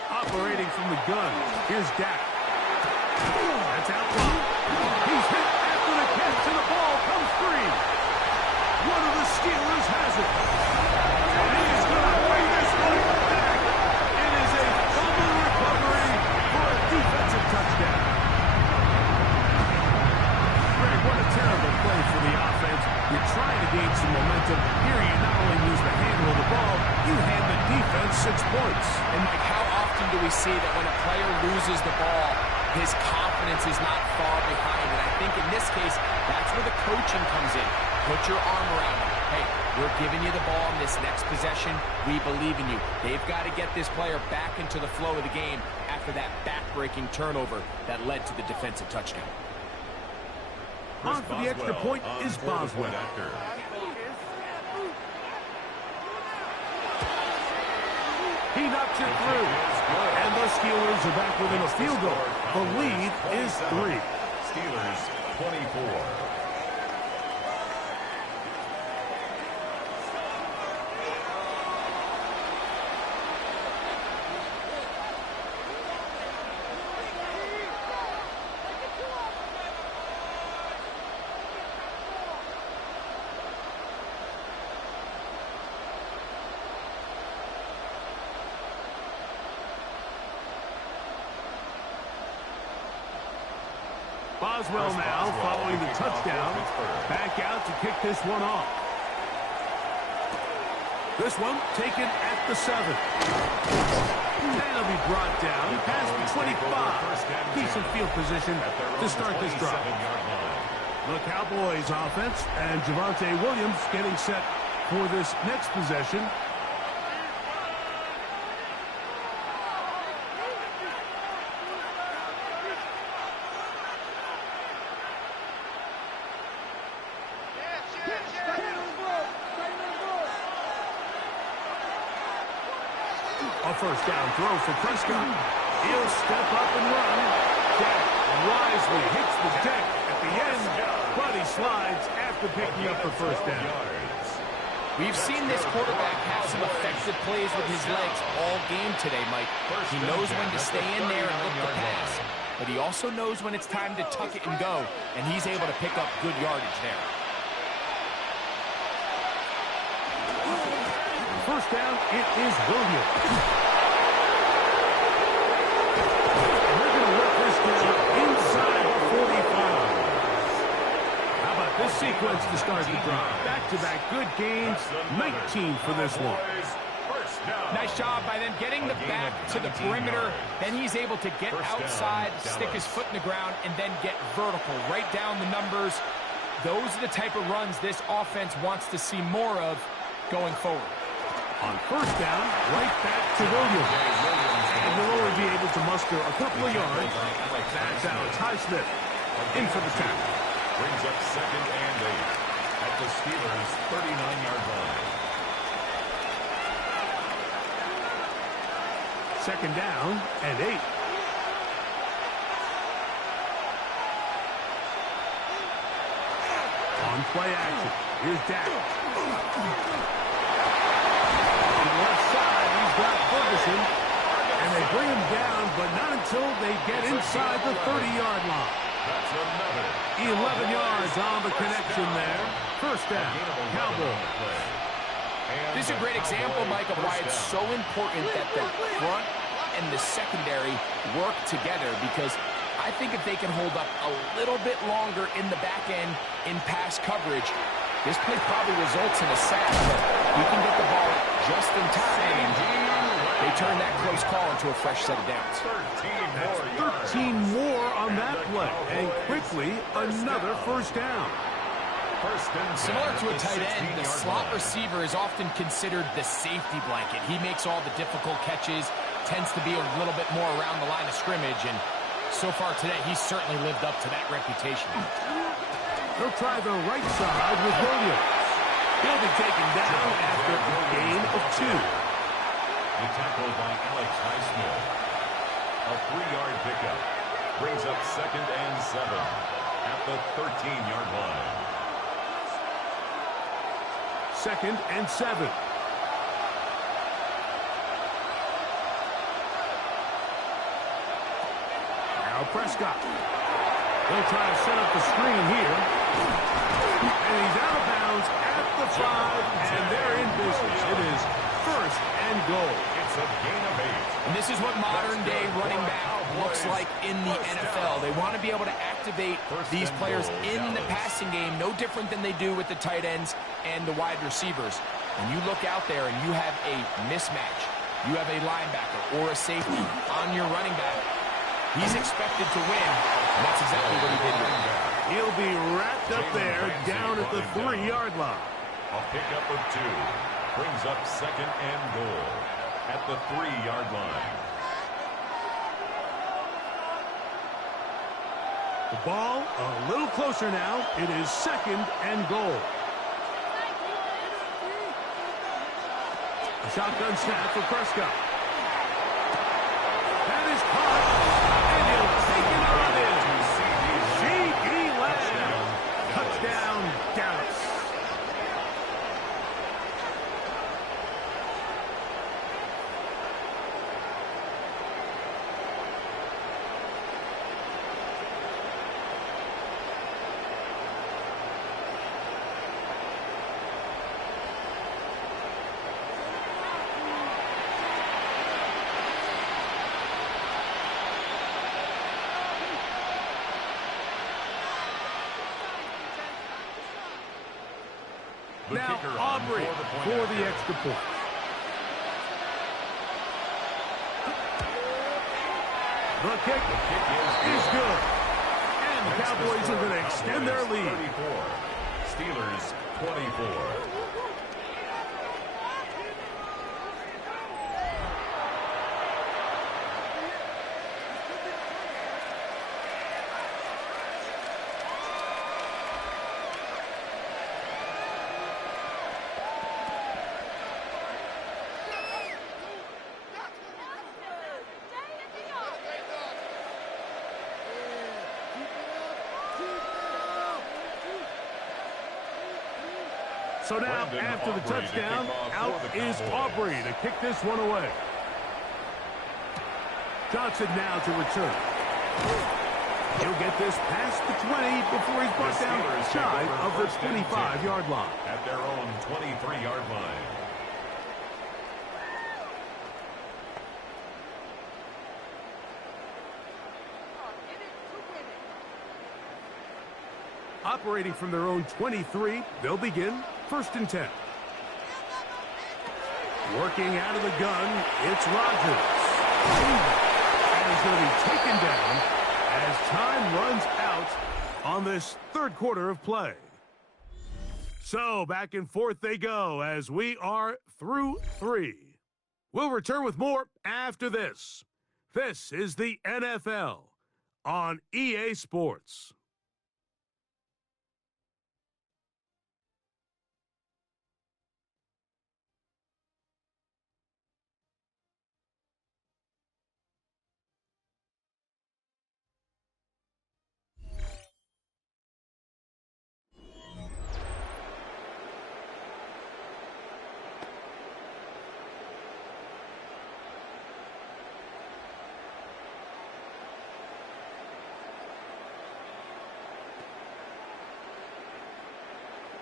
Operating from the gun, here's Dak. That's out loud. He's hit after the catch, and the ball comes free. One of the Steelers has it. And he is going to bring this one back. It is a fumble recovery for a defensive touchdown. Greg, what a terrible play for the offense. You're trying to gain some momentum. Here you not only lose the handle of the ball, you hand the defense 6 points. And, Mike, how often do we see that when a player loses the ball, his confidence is not far behind. And I think in this case, that's where the coaching comes in. Put your arm around him. Hey, we're giving you the ball in this next possession. We believe in you. They've got to get this player back into the flow of the game after that back-breaking turnover that led to the defensive touchdown. On for the extra point is Boswell. He knocks it through. And the Steelers are back within a field goal. The lead is 3. Steelers 24. Boswell now following the touchdown. Back out to kick this one off. This one taken at the 7. That'll be brought down past the 25. Decent field position to start this drive. The Cowboys offense and Javonte Williams getting set for this next possession. A first down throw for Prescott. He'll step up and run. Dak wisely hits the deck at the end, but he slides after picking up the first down. We've seen this quarterback have some effective plays with his legs all game today, Mike. He knows when to stay in there and look to pass, but he also knows when it's time to tuck it and go, and he's able to pick up good yardage there. First down, it is Williams. They're going to work this down inside the 45. How about this sequence to start the drive? Back-to-back good gains, 19 for this one. Nice job by them getting the back to the perimeter. Then he's able to get outside, stick his foot in the ground, and then get vertical. Right down the numbers. Those are the type of runs this offense wants to see more of going forward. On first down, right back to Williams. And he'll only be able to muster a couple of yards. That's Alex Highsmith in for the tackle. Brings up 2nd and 8 at the Steelers' 39-yard line. 2nd down and 8. On play action, here's Dak. Ferguson, and they bring him down, but not until they get inside the 30-yard line. That's another 11 yards on the connection there. First down, Cowboys. This is a great example, Mike, of why it's so important that the front and the secondary work together, because I think if they can hold up a little bit longer in the back end in pass coverage, this play probably results in a sack, but you can get the ball just in time. They turn that close call into a fresh set of downs. 13 more on that play, and quickly another first down. Similar to a tight end, the slot receiver is often considered the safety blanket. He makes all the difficult catches, tends to be a little bit more around the line of scrimmage, and so far today, he's certainly lived up to that reputation. They'll try the right side with Williams. He'll be taken down after a gain of 2. The tackle by Alex Highsmith. A 3-yard pickup. Brings up 2nd and 7 at the 13-yard line. 2nd and 7. Now Prescott. They'll try to set up the screen here. And he's out of bounds at the 5, and they're in business. It is first and goal. It's a gain of 8. And this is what modern-day running back looks like in the NFL. They want to be able to activate these players in the passing game, no different than they do with the tight ends and the wide receivers. When you look out there and you have a mismatch, you have a linebacker or a safety on your running back, He's expected to win, and that's exactly what he did here. He'll be wrapped up there down at the 3-yard line. A pickup of 2 brings up 2nd and goal at the 3-yard line. The ball a little closer now. It is 2nd and goal. A shotgun snap for Prescott. That is caught. And he'll take it on in. C.D. Lamb. Touchdown, Dallas. Now Aubrey for the extra point. The kick is good. And the Cowboys are going to extend their lead. 34. Steelers 24. So now, after the touchdown, out is Aubrey to kick this one away. Johnson now to return. He'll get this past the 20 before he's brought down shy of the 25-yard line. At their own 23-yard line. Operating from their own 23, they'll begin 1st and 10. Working out of the gun, it's Rodgers. And he's going to be taken down as time runs out on this 3rd quarter of play. So back and forth they go as we are through 3. We'll return with more after this. This is the NFL on EA Sports.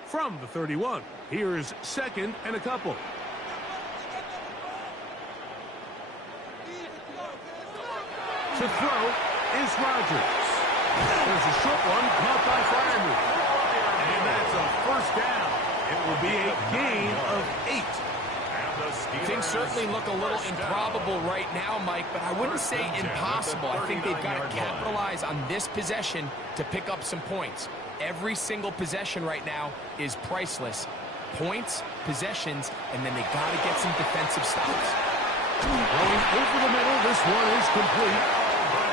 From the 31, here's 2nd and a couple. To throw is Rodgers. There's a short one caught by Freiermuth. And that's a 1st down. It will be a gain of 8. Things certainly look a little improbable right now, Mike, but I wouldn't say impossible. I think they've got to capitalize on this possession to pick up some points. Every single possession right now is priceless. Points, possessions, and then they got to get some defensive stops. Going over the middle, this one is complete.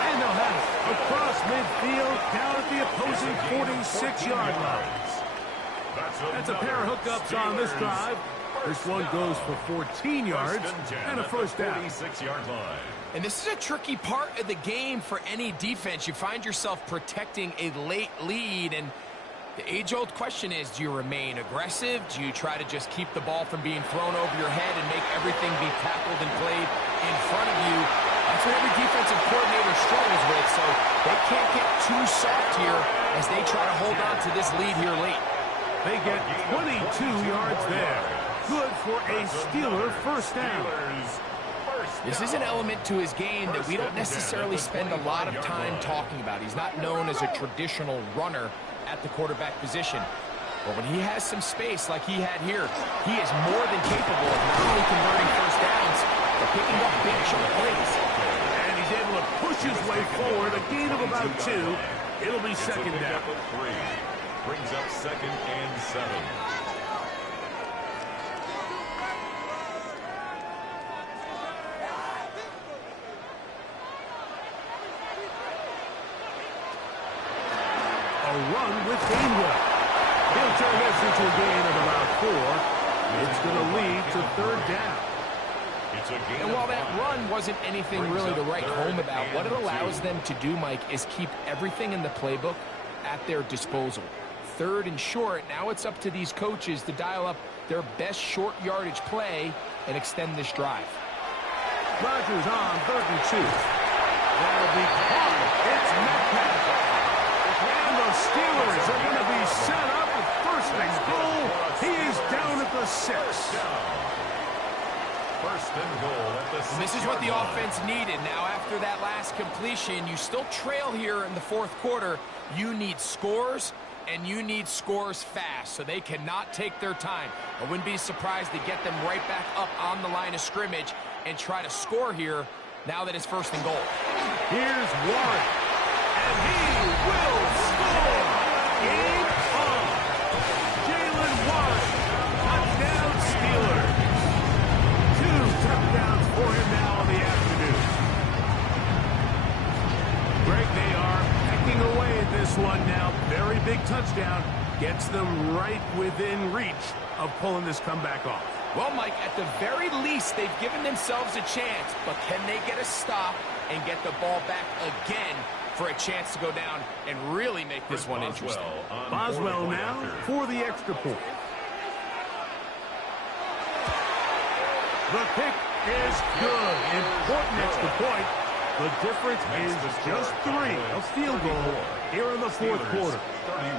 And they'll have it across midfield down at the opposing 46-yard line. That's a pair of hookups on this drive. This one goes for 14 yards and a 1st down. 46-yard line. And this is a tricky part of the game for any defense. You find yourself protecting a late lead, and the age-old question is, do you remain aggressive? Do you try to just keep the ball from being thrown over your head and make everything be tackled and played in front of you? That's what every defensive coordinator struggles with, so they can't get too soft here as they try to hold on to this lead here late. They get 22 yards there. Good for a Steeler 1st down. This is an element to his game that we don't necessarily spend a lot of time talking about. He's not known as a traditional runner at the quarterback position. But when he has some space like he had here, he is more than capable of not only converting 1st downs, but picking up big chunk plays. And he's able to push his way forward, a gain of about 2. It'll be second down. 3. Brings up 2nd and 7. A run with Gainwell. He'll turn this into a gain of about 4. It's going to lead to 3rd down. And while that run wasn't anything really to write home about, what it allows them to do, Mike, is keep everything in the playbook at their disposal. 3rd and short, now it's up to these coaches to dial up their best short yardage play and extend this drive. Rodgers on 3rd and 2. That'll be caught. It's Metcalf. And the Steelers are going to be set up with 1st and goal. He is down at the 6. 1st and goal at the 6. This is what the offense needed. Now, after that last completion, you still trail here in the 4th quarter. You need scores, and you need scores fast, so they cannot take their time. I wouldn't be surprised to get them right back up on the line of scrimmage and try to score here now that it's 1st and goal. Here's Warren, and he will score. Game on. Jalen Warren, touchdown Steelers. 2 touchdowns for him now in the afternoon. Greg, they are pecking away at this one now. Very big touchdown. Gets them right within reach of pulling this comeback off. Well, Mike, at the very least, they've given themselves a chance, but can they get a stop and get the ball back again for a chance to go down and really make this one interesting? Boswell now for the extra point. The kick is good. Important extra point. The difference is just 3. A field goal here in the 4th quarter. 31.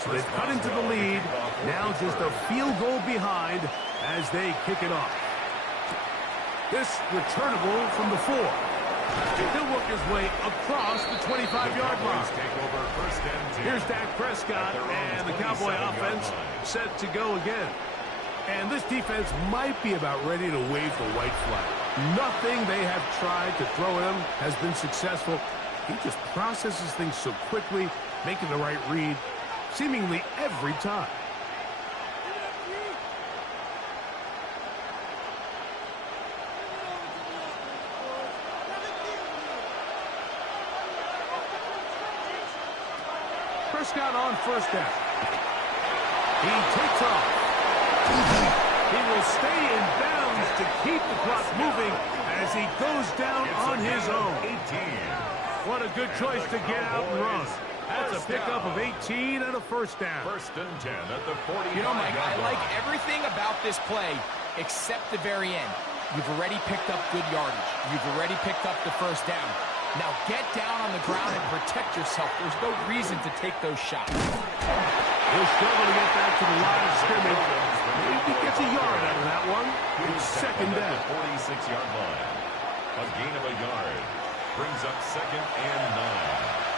So they've cut into the lead. Now just a field goal behind as they kick it off. This returnable from the 4. He'll work his way across the 25-yard line. Here's Dak Prescott and the Cowboy offense set to go again. And this defense might be about ready to wave the white flag. Nothing they have tried to throw at him has been successful. He just processes things so quickly, making the right read seemingly every time. Prescott on 1st down. He takes off. He will stay in bounds to keep the clock moving as he goes down on his own. 18. What a good choice to get out and run. That's a pickup of 18 and a 1st down. 1st and 10 at the 40. You know, Mike, I like everything about this play except the very end. You've already picked up good yardage. You've already picked up the 1st down. Now get down on the ground and protect yourself. There's no reason to take those shots. He'll struggle to get back to the line of scrimmage. Maybe he gets a yard out of that one. It's 2nd down. 46-yard line. A gain of a yard. Brings up 2nd and 9.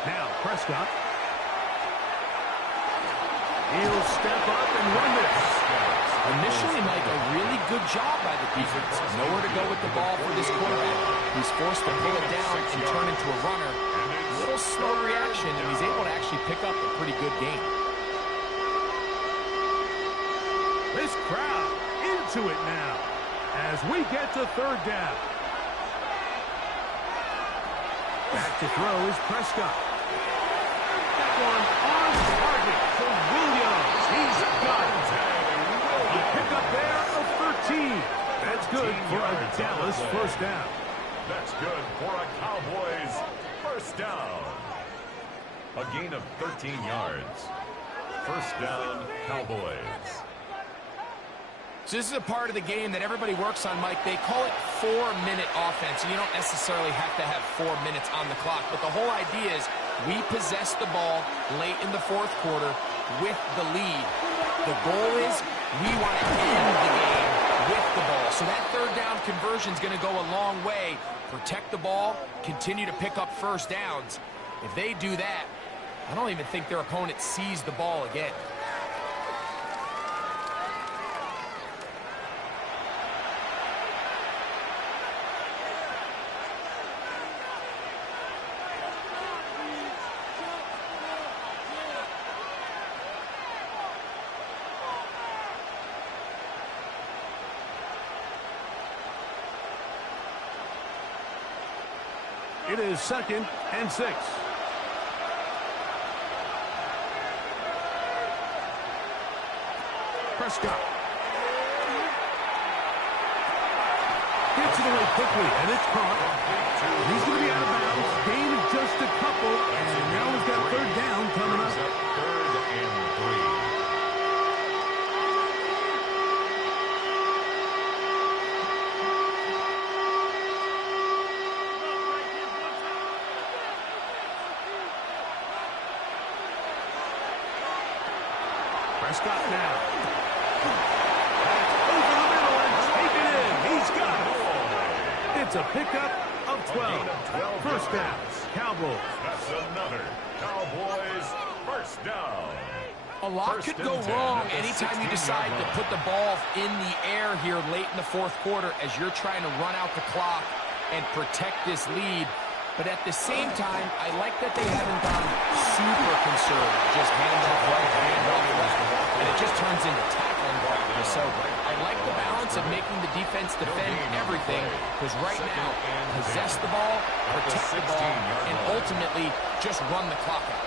Now Prescott. He'll step up and run this. Initially, Mike, a really good job by the defense. Nowhere to go with the ball for this quarterback. He's forced to pull it down and turn into a runner. A little slow reaction, and he's able to actually pick up a pretty good game. This crowd into it now as we get to 3rd down. Back to throw is Prescott. That one on target for Williams. He's got it. A pickup there of 13. That's good for a Dallas 1st down. That's good for a Cowboys 1st down. A gain of 13 yards. 1st down, Cowboys. So this is a part of the game that everybody works on, Mike. They call it 4-minute offense, and you don't necessarily have to have 4 minutes on the clock. But the whole idea is we possess the ball late in the fourth quarter with the lead. The goal is we want to end the game with the ball. So that third down conversion is going to go a long way. Protect the ball, continue to pick up first downs. If they do that, I don't even think their opponent sees the ball again. It is 2nd and 6. Prescott gets it away quickly, and it's caught. He's going to be out of bounds. Gain of just a couple, and now we've got 3rd down coming up. 3rd and 3. Prescott now. Over the middle and take it in. He's got it. It's a pickup of 12. First down. Cowboys. That's another Cowboys first down. A lot could go wrong anytime you decide to put the ball in the air here late in the fourth quarter as you're trying to run out the clock and protect this lead. But at the same time, I like that they haven't gone super conservative. Just hand off right, hand off left. And it just turns into tackling practice. So I like the balance of making the defense defend everything. Because right now, possess the ball, protect the ball, and ultimately just run the clock out.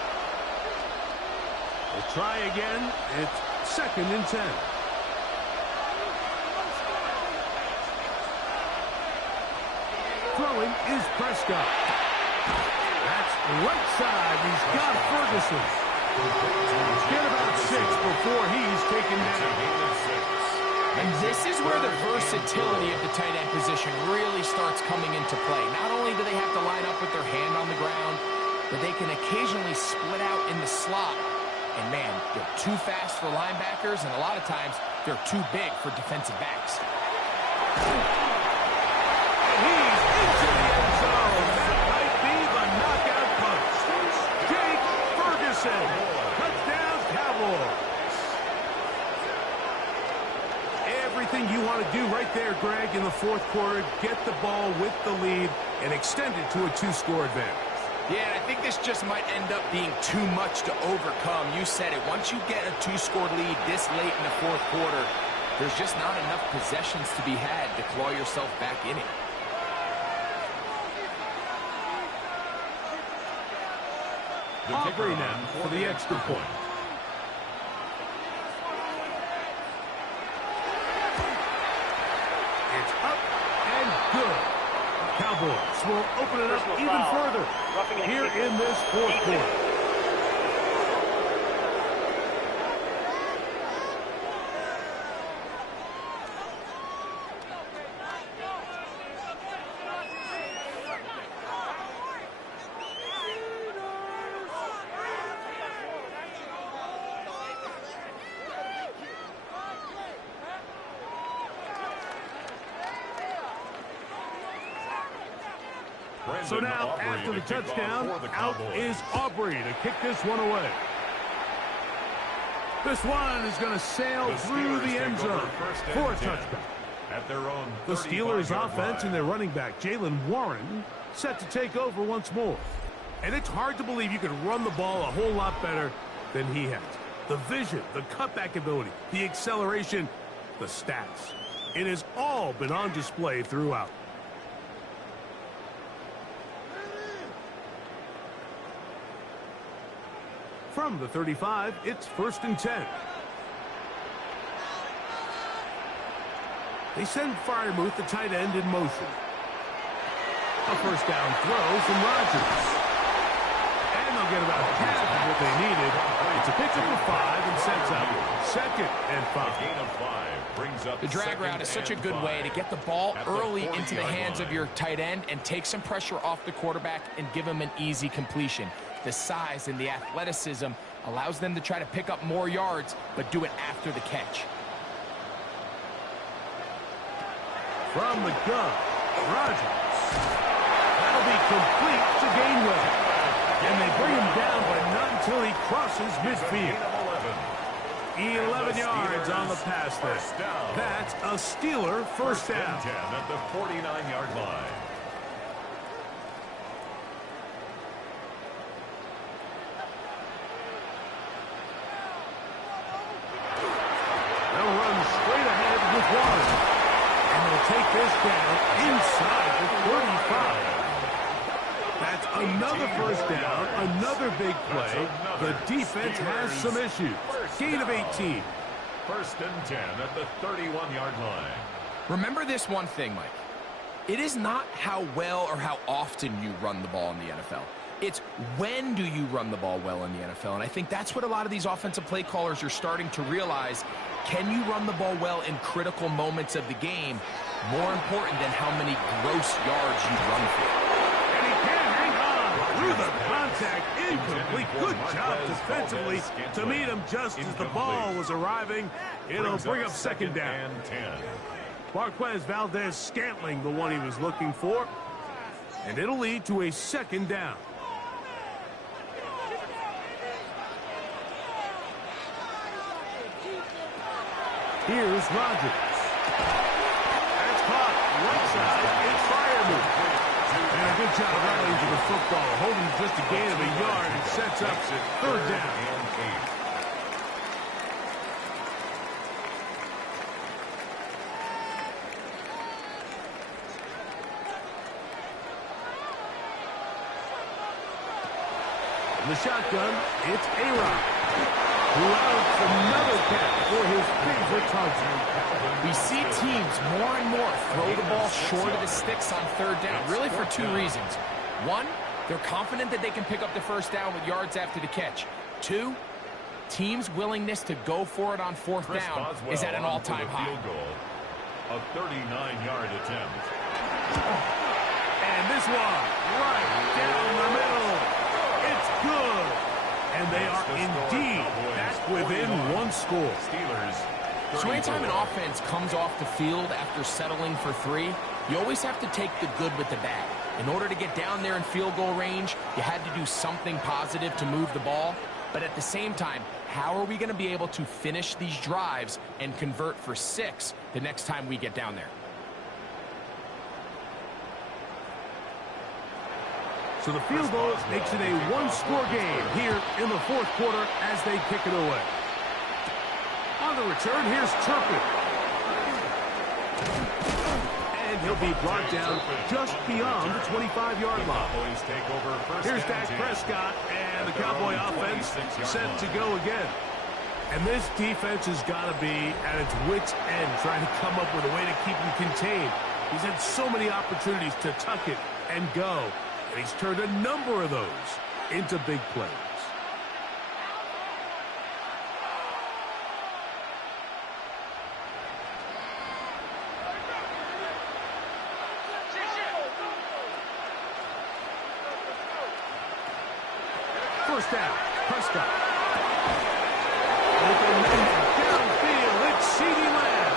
We'll try again. It's 2nd and 10. Throwing is Prescott. That's right side. He's got Ferguson. Get about 6 before he's taken down. And this is where the versatility of the tight end position really starts coming into play. Not only do they have to line up with their hand on the ground, but they can occasionally split out in the slot. And man, they're too fast for linebackers, and a lot of times they're too big for defensive backs. Touchdown, Cowboys. Everything you want to do right there, Greg, in the fourth quarter, get the ball with the lead and extend it to a 2-score advantage. Yeah, I think this just might end up being too much to overcome. You said it. Once you get a 2-score lead this late in the fourth quarter, there's just not enough possessions to be had to claw yourself back in it. Aubrey now for the extra point. It's up and good. Cowboys will open it up even further here in this fourth quarter. So now, after the touchdown, out is Aubrey to kick this one away. This one is going to sail through the end zone for a touchdown. At their own the Steelers' offense and their running back, Jaylen Warren, set to take over once more. And it's hard to believe you can run the ball a whole lot better than he has. The vision, the cutback ability, the acceleration, the stats. It has all been on display throughout. From the 35, it's 1st and 10. They send Freiermuth, the tight end, in motion. A first down throw from Rodgers. And they'll get about half of what they needed. It's a pickup for 5 and sets up 2nd and 5. Gain of 5 brings up the drag route is such a good way to get the ball early into the hands of your tight end and take some pressure off the quarterback and give him an easy completion. The size and the athleticism allows them to try to pick up more yards, but do it after the catch. From the gun, Rodgers. That'll be complete to Gainwell. And they bring him down, but not until he crosses midfield. 11 yards on the pass there. That's a Steeler first down. 10 at the 49-yard line. They'll run straight ahead with one. And they'll take this down inside the 35. That's another first down, another big play. The defense has some issues. Gain of 18. 1st and 10 at the 31-yard line. Remember this one thing, Mike. It is not how well or how often you run the ball in the NFL. It's when do you run the ball well in the NFL. And I think that's what a lot of these offensive play callers are starting to realize. Can you run the ball well in critical moments of the game? More important than how many gross yards you run for. And he can hang on through the contact. Incomplete. Good job defensively to meet him just as the ball was arriving. It'll bring up 2nd down. Marquez Valdez-Scantling, the one he was looking for. And it'll lead to a 2nd down. Here's Rodgers. That's caught. Right side. It's Firemouth. And a good job rallying to the football. Holding just a gain of a yard and sets up 3rd down. In the shotgun, it's A-Rod, who outs another catch for his favorite target. We see teams more and more throw the ball short of the sticks on 3rd down, really for 2 reasons. 1, they're confident that they can pick up the 1st down with yards after the catch. 2, teams' willingness to go for it on 4th down is at an all-time high. A 39-yard attempt. And this one, right down the middle. It's good. And they are indeed back within 1 score. Steelers. So anytime an offense comes off the field after settling for 3, you always have to take the good with the bad. In order to get down there in field goal range, you had to do something positive to move the ball. But at the same time, how are we going to be able to finish these drives and convert for 6 the next time we get down there? So the field goal makes it a 1-score game here in the 4th quarter as they kick it away. On the return, here's Turpin. And he'll be brought down just beyond the 25-yard line. Here's Dak Prescott, and the Cowboy offense set to go again. And this defense has got to be at its wits' end, trying to come up with a way to keep him contained. He's had so many opportunities to tuck it and go. And he's turned a number of those into big plays. First down, Prescott. Open downfield, it's CeeDee Lamb.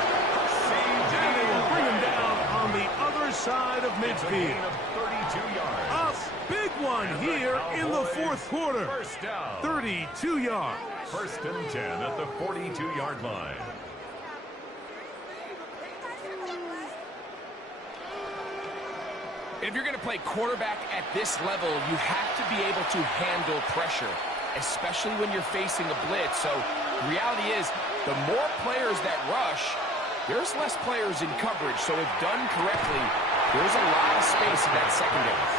And they will bring him down on the other side of midfield. 32 yards. A big one here in the 4th quarter. 32 yards. 1st and 10 at the 42-yard line. If you're going to play quarterback at this level, you have to be able to handle pressure, especially when you're facing a blitz. So the reality is, the more players that rush, there's less players in coverage. So if done correctly, there's a lot of space in that secondary.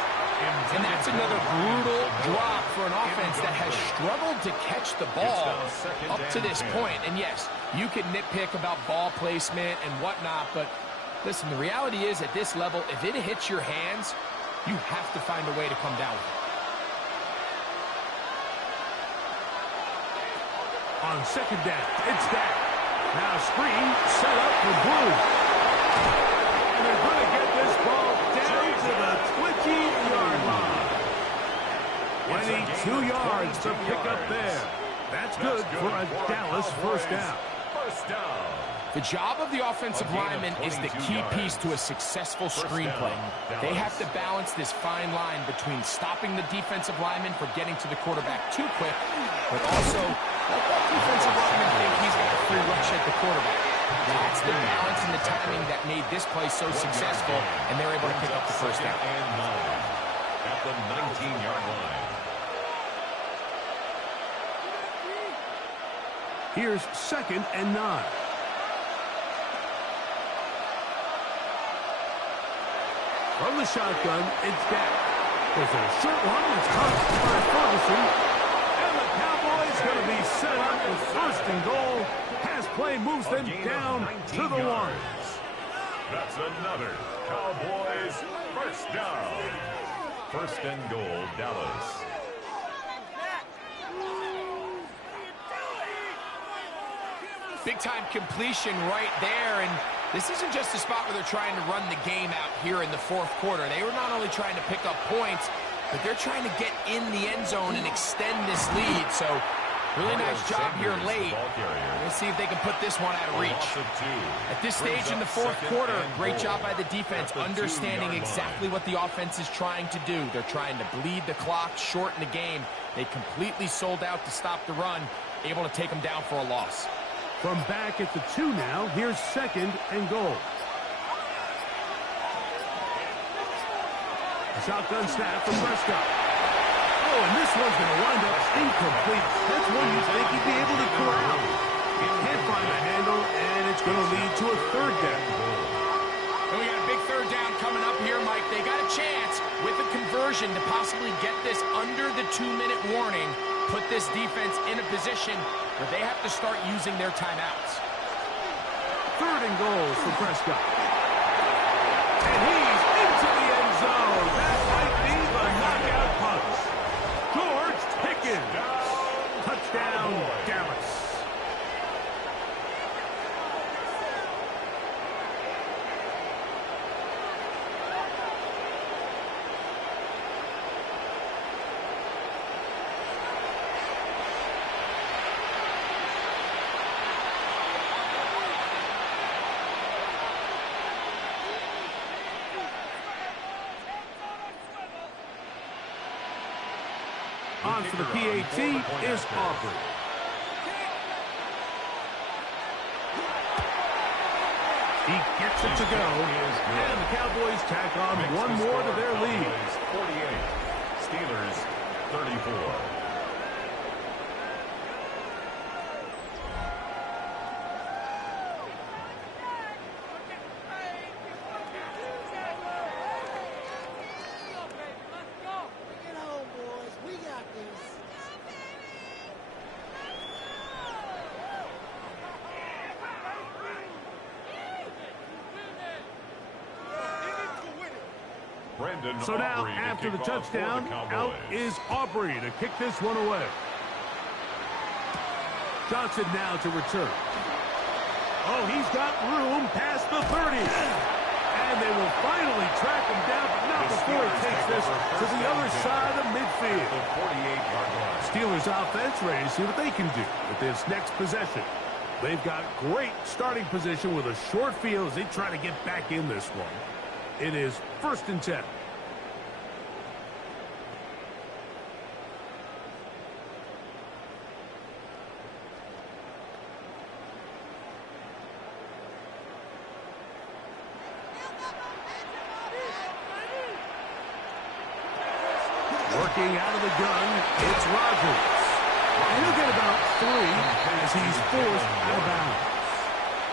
And that's another brutal drop for an offense that has struggled to catch the ball up to this point. And yes, you can nitpick about ball placement and whatnot, but listen, the reality is at this level, if it hits your hands, you have to find a way to come down with it. On second down, it's Dak. Now screen set up for Blue. And they're going to get this ball down to the 20-yard line. 22 yards to pick up there. That's good for a Dallas first down. The job of the offensive lineman is the key piece to a successful screenplay. They have to balance this fine line between stopping the defensive lineman from getting to the quarterback too quick, but also let that defensive lineman think he's got a free rush at the quarterback. That's the balance and the timing that made this play so successful, and they're able to pick up the first down. At the 19-yard line. Here's 2nd and 9. From the shotgun, it's Dak. There's a short one that's caught by Ferguson. And the Cowboys going to be set up with 1st and goal. Pass play moves them down to the 1. That's another Cowboys first down. 1st and goal, Dallas. Big-time completion right there, and this isn't just a spot where they're trying to run the game out here in the 4th quarter. They were not only trying to pick up points, but they're trying to get in the end zone and extend this lead. So, really nice job here late. Let's see if they can put this one out of reach. At this stage in the 4th quarter, great job by the defense, understanding exactly what the offense is trying to do. They're trying to bleed the clock, shorten the game. They completely sold out to stop the run, able to take them down for a loss. From back at the 2 now, here's 2nd and goal. A shotgun snap from Prescott. Oh, and this one's going to wind up incomplete. That's one you'd think he'd be able to corral. He can't find the handle, and it's going to lead to a 3rd down. And we got a big 3rd down coming up here, Mike. They got a chance with a conversion to possibly get this under the 2-minute warning, put this defense in a position where they have to start using their timeouts. 3rd and goal for Prescott. And he's into the end zone. That might be the knockout punch. George Pickens. Touchdown, Dallas. On for the PAT is Aubrey. He gets it to go, and the Cowboys tack on one more to their lead. 48, Steelers 34. So now, after the touchdown, out is Aubrey to kick this one away. Johnson now to return. Oh, he's got room past the 30. And they will finally track him down, but not before he takes this to the other side of midfield. Steelers offense ready to see what they can do with this next possession. They've got great starting position with a short field as they try to get back in this one. It is 1st and 10. Working out of the gun, it's Rodgers. And he'll get about 3 as he's forced out of bounds.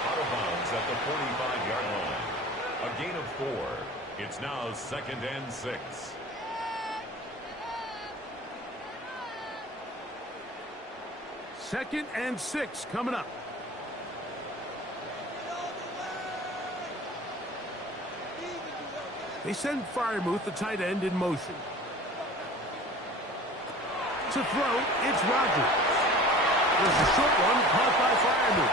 Out of bounds at the 45-yard line. A gain of 4. It's now 2nd and 6. Second and 6 coming up. They send Freiermuth, the tight end, in motion. To throw, it's Rodgers. There's a short one caught by Fireman.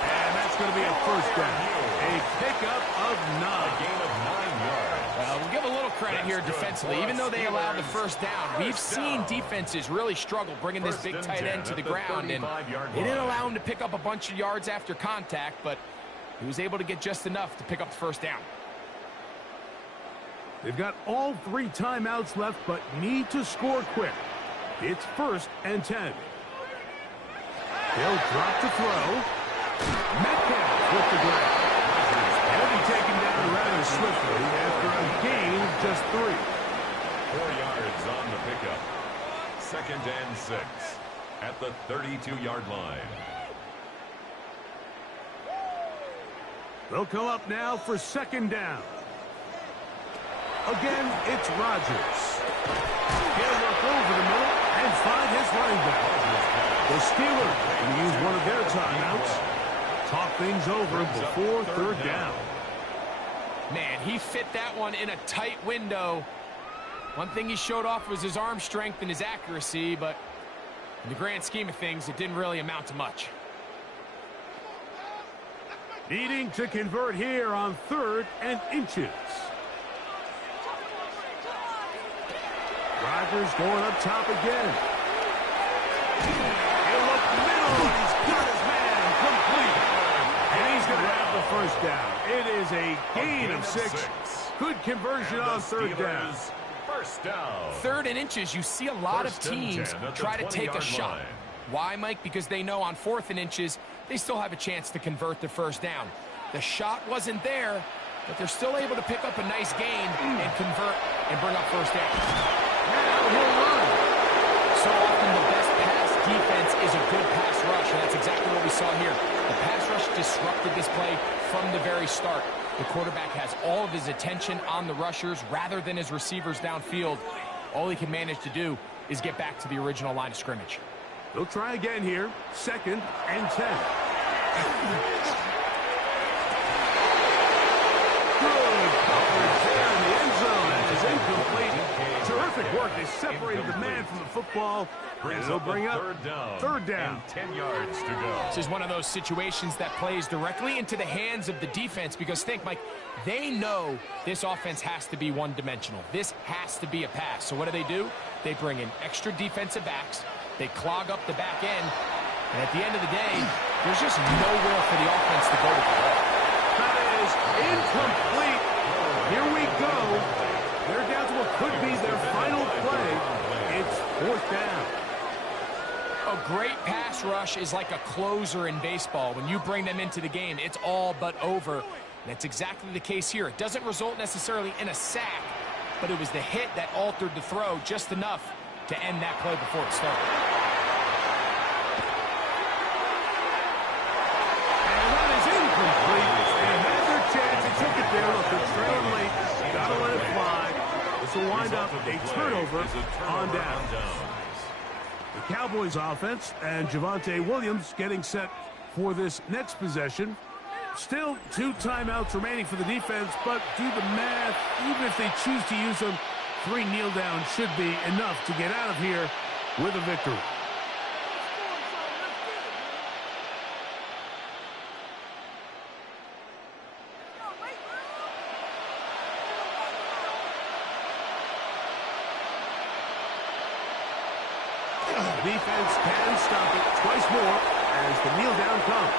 And that's going to be a first down. A pickup of 9. A gain of 9 yards. We'll give a little credit here defensively. Even though they allowed the first down, we've seen defenses really struggle bringing this big tight end to the ground, and they didn't allow him to pick up a bunch of yards after contact, but he was able to get just enough to pick up the first down. They've got all 3 timeouts left, but need to score quick. It's 1st and 10. They'll drop to throw. Metcalf with the grab. He'll be taken down rather swiftly after a gain of just 3. 4 yards on the pickup. 2nd and 6 at the 32-yard line. They'll come up now for 2nd down. Again, it's Rodgers. He'll look over the middle and find his running back. The Steelers will use one of their timeouts. Talk things over before 3rd down. Man, he fit that one in a tight window. One thing he showed off was his arm strength and his accuracy, but in the grand scheme of things, it didn't really amount to much. Needing to convert here on 3rd and inches. Rodgers going up top again. He'll look middle, and he's got his man complete. And he's going to have the first down. It is a gain of 6. Good conversion on 3rd down. First down. 3rd and inches, you see a lot of teams try to take a shot. Why, Mike? Because they know on 4th and inches, they still have a chance to convert the first down. The shot wasn't there, but they're still able to pick up a nice gain and convert and bring up first down. Now he'll run. So often the best pass defense is a good pass rush, and that's exactly what we saw here. The pass rush disrupted this play from the very start. The quarterback has all of his attention on the rushers rather than his receivers downfield. All he can manage to do is get back to the original line of scrimmage. They'll try again here. 2nd and 10. Good coverage there in the end zone. That is incomplete. Terrific work. They separated the man from the football. And they'll bring up 3rd down. 10 yards to go. This is one of those situations that plays directly into the hands of the defense because think, Mike, they know this offense has to be one-dimensional. This has to be a pass. So what do? They bring in extra defensive backs. They clog up the back end. And at the end of the day, there's just nowhere for the offense to go with the ball. That is incomplete. Here we go. They're down to what could be their final play. It's 4th down. A great pass rush is like a closer in baseball. When you bring them into the game, it's all but over. And that's exactly the case here. It doesn't result necessarily in a sack, but it was the hit that altered the throw just enough to end that play before it started. And that is incomplete. They had their chance. They took it there. Look, they're trailing late. Gotta let it fly. This will wind up a turnover on down. The Cowboys offense and Javonte Williams getting set for this next possession. Still 2 timeouts remaining for the defense, but do the math. Even if they choose to use them, 3 kneel downs should be enough to get out of here with a victory. The defense can stop it twice more as the kneel down comes.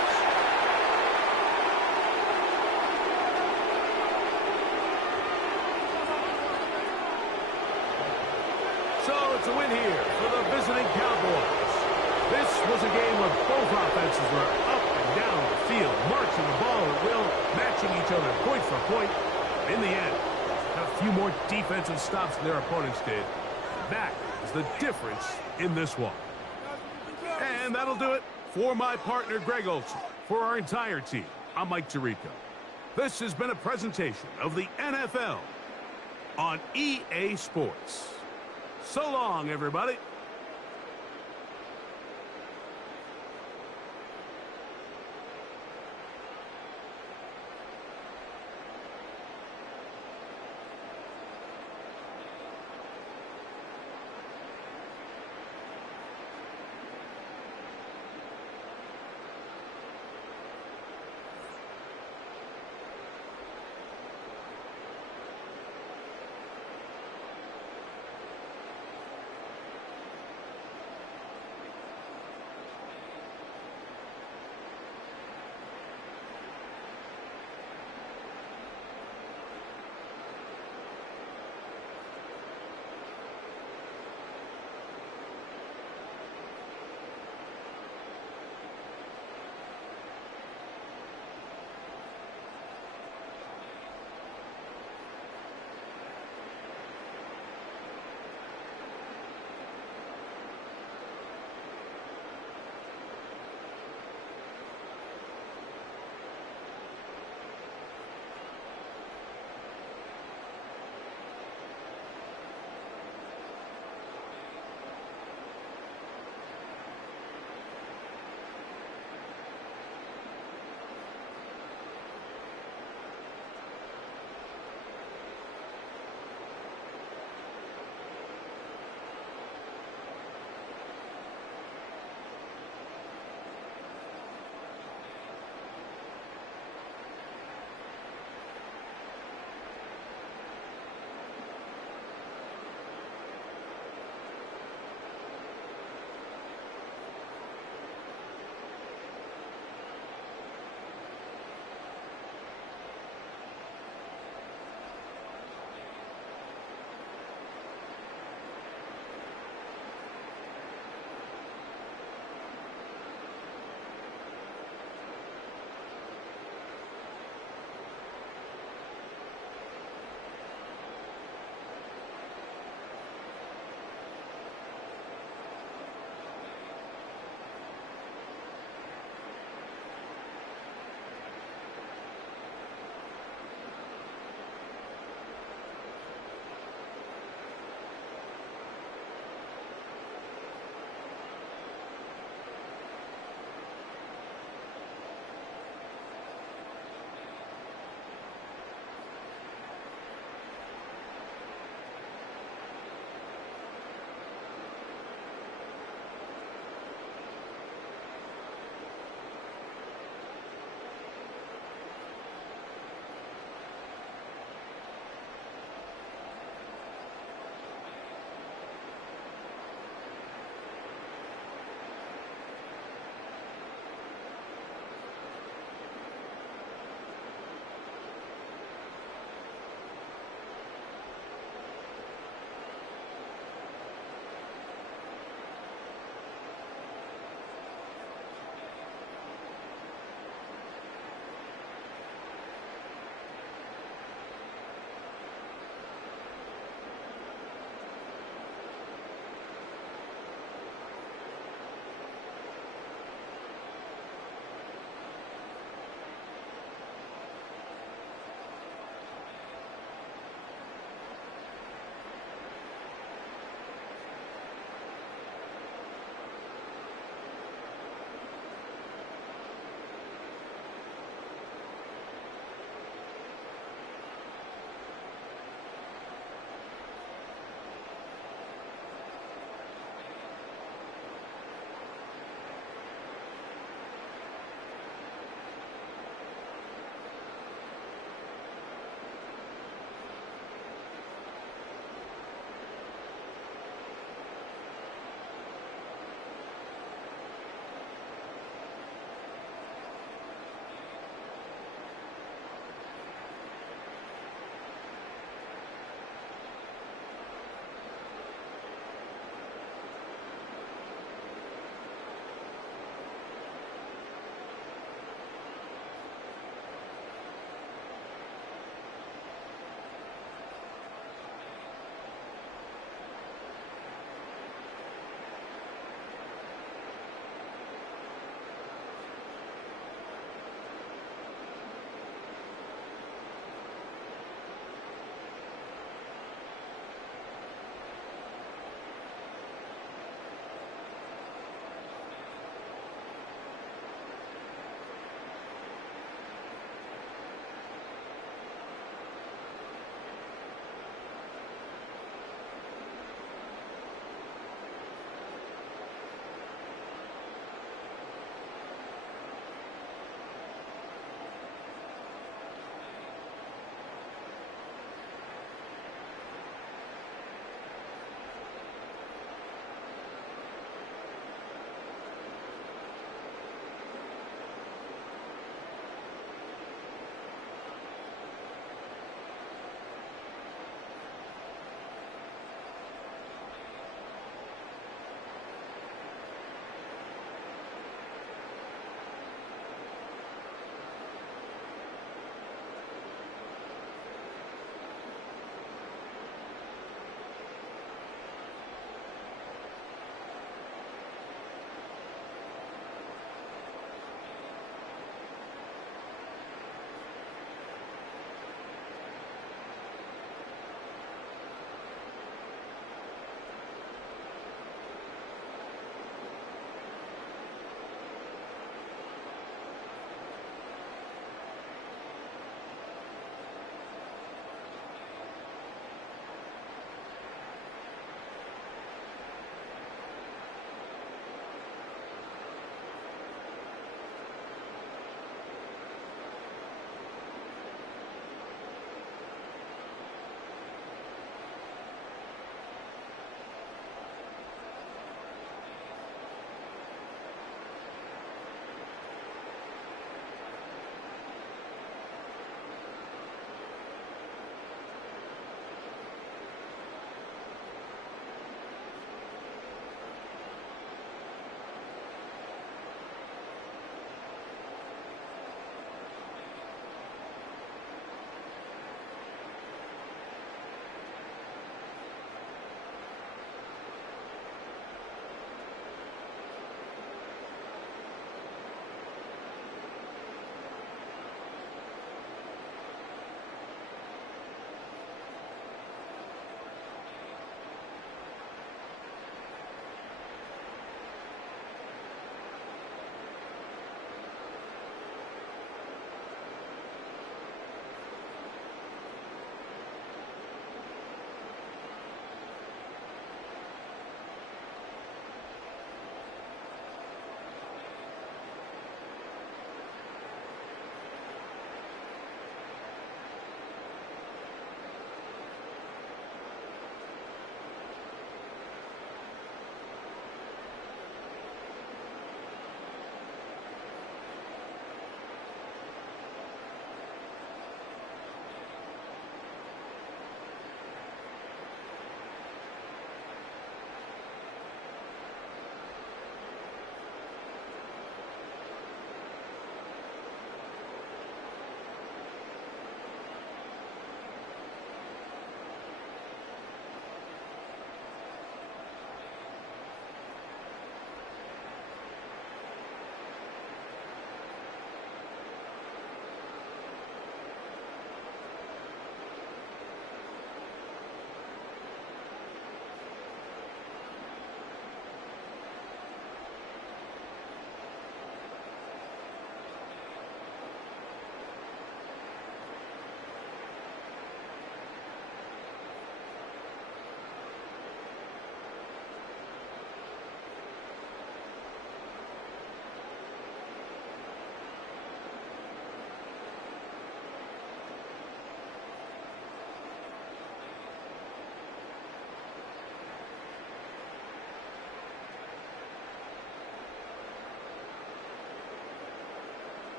So it's a win here for the visiting Cowboys. This was a game where both offenses were up and down the field, marching the ball at will, matching each other point for point. In the end, a few more defensive stops than their opponents did. That is the difference in this one. And that'll do it for my partner, Greg Olson. For our entire team, I'm Mike Tirico. This has been a presentation of the NFL on EA Sports. So long, everybody.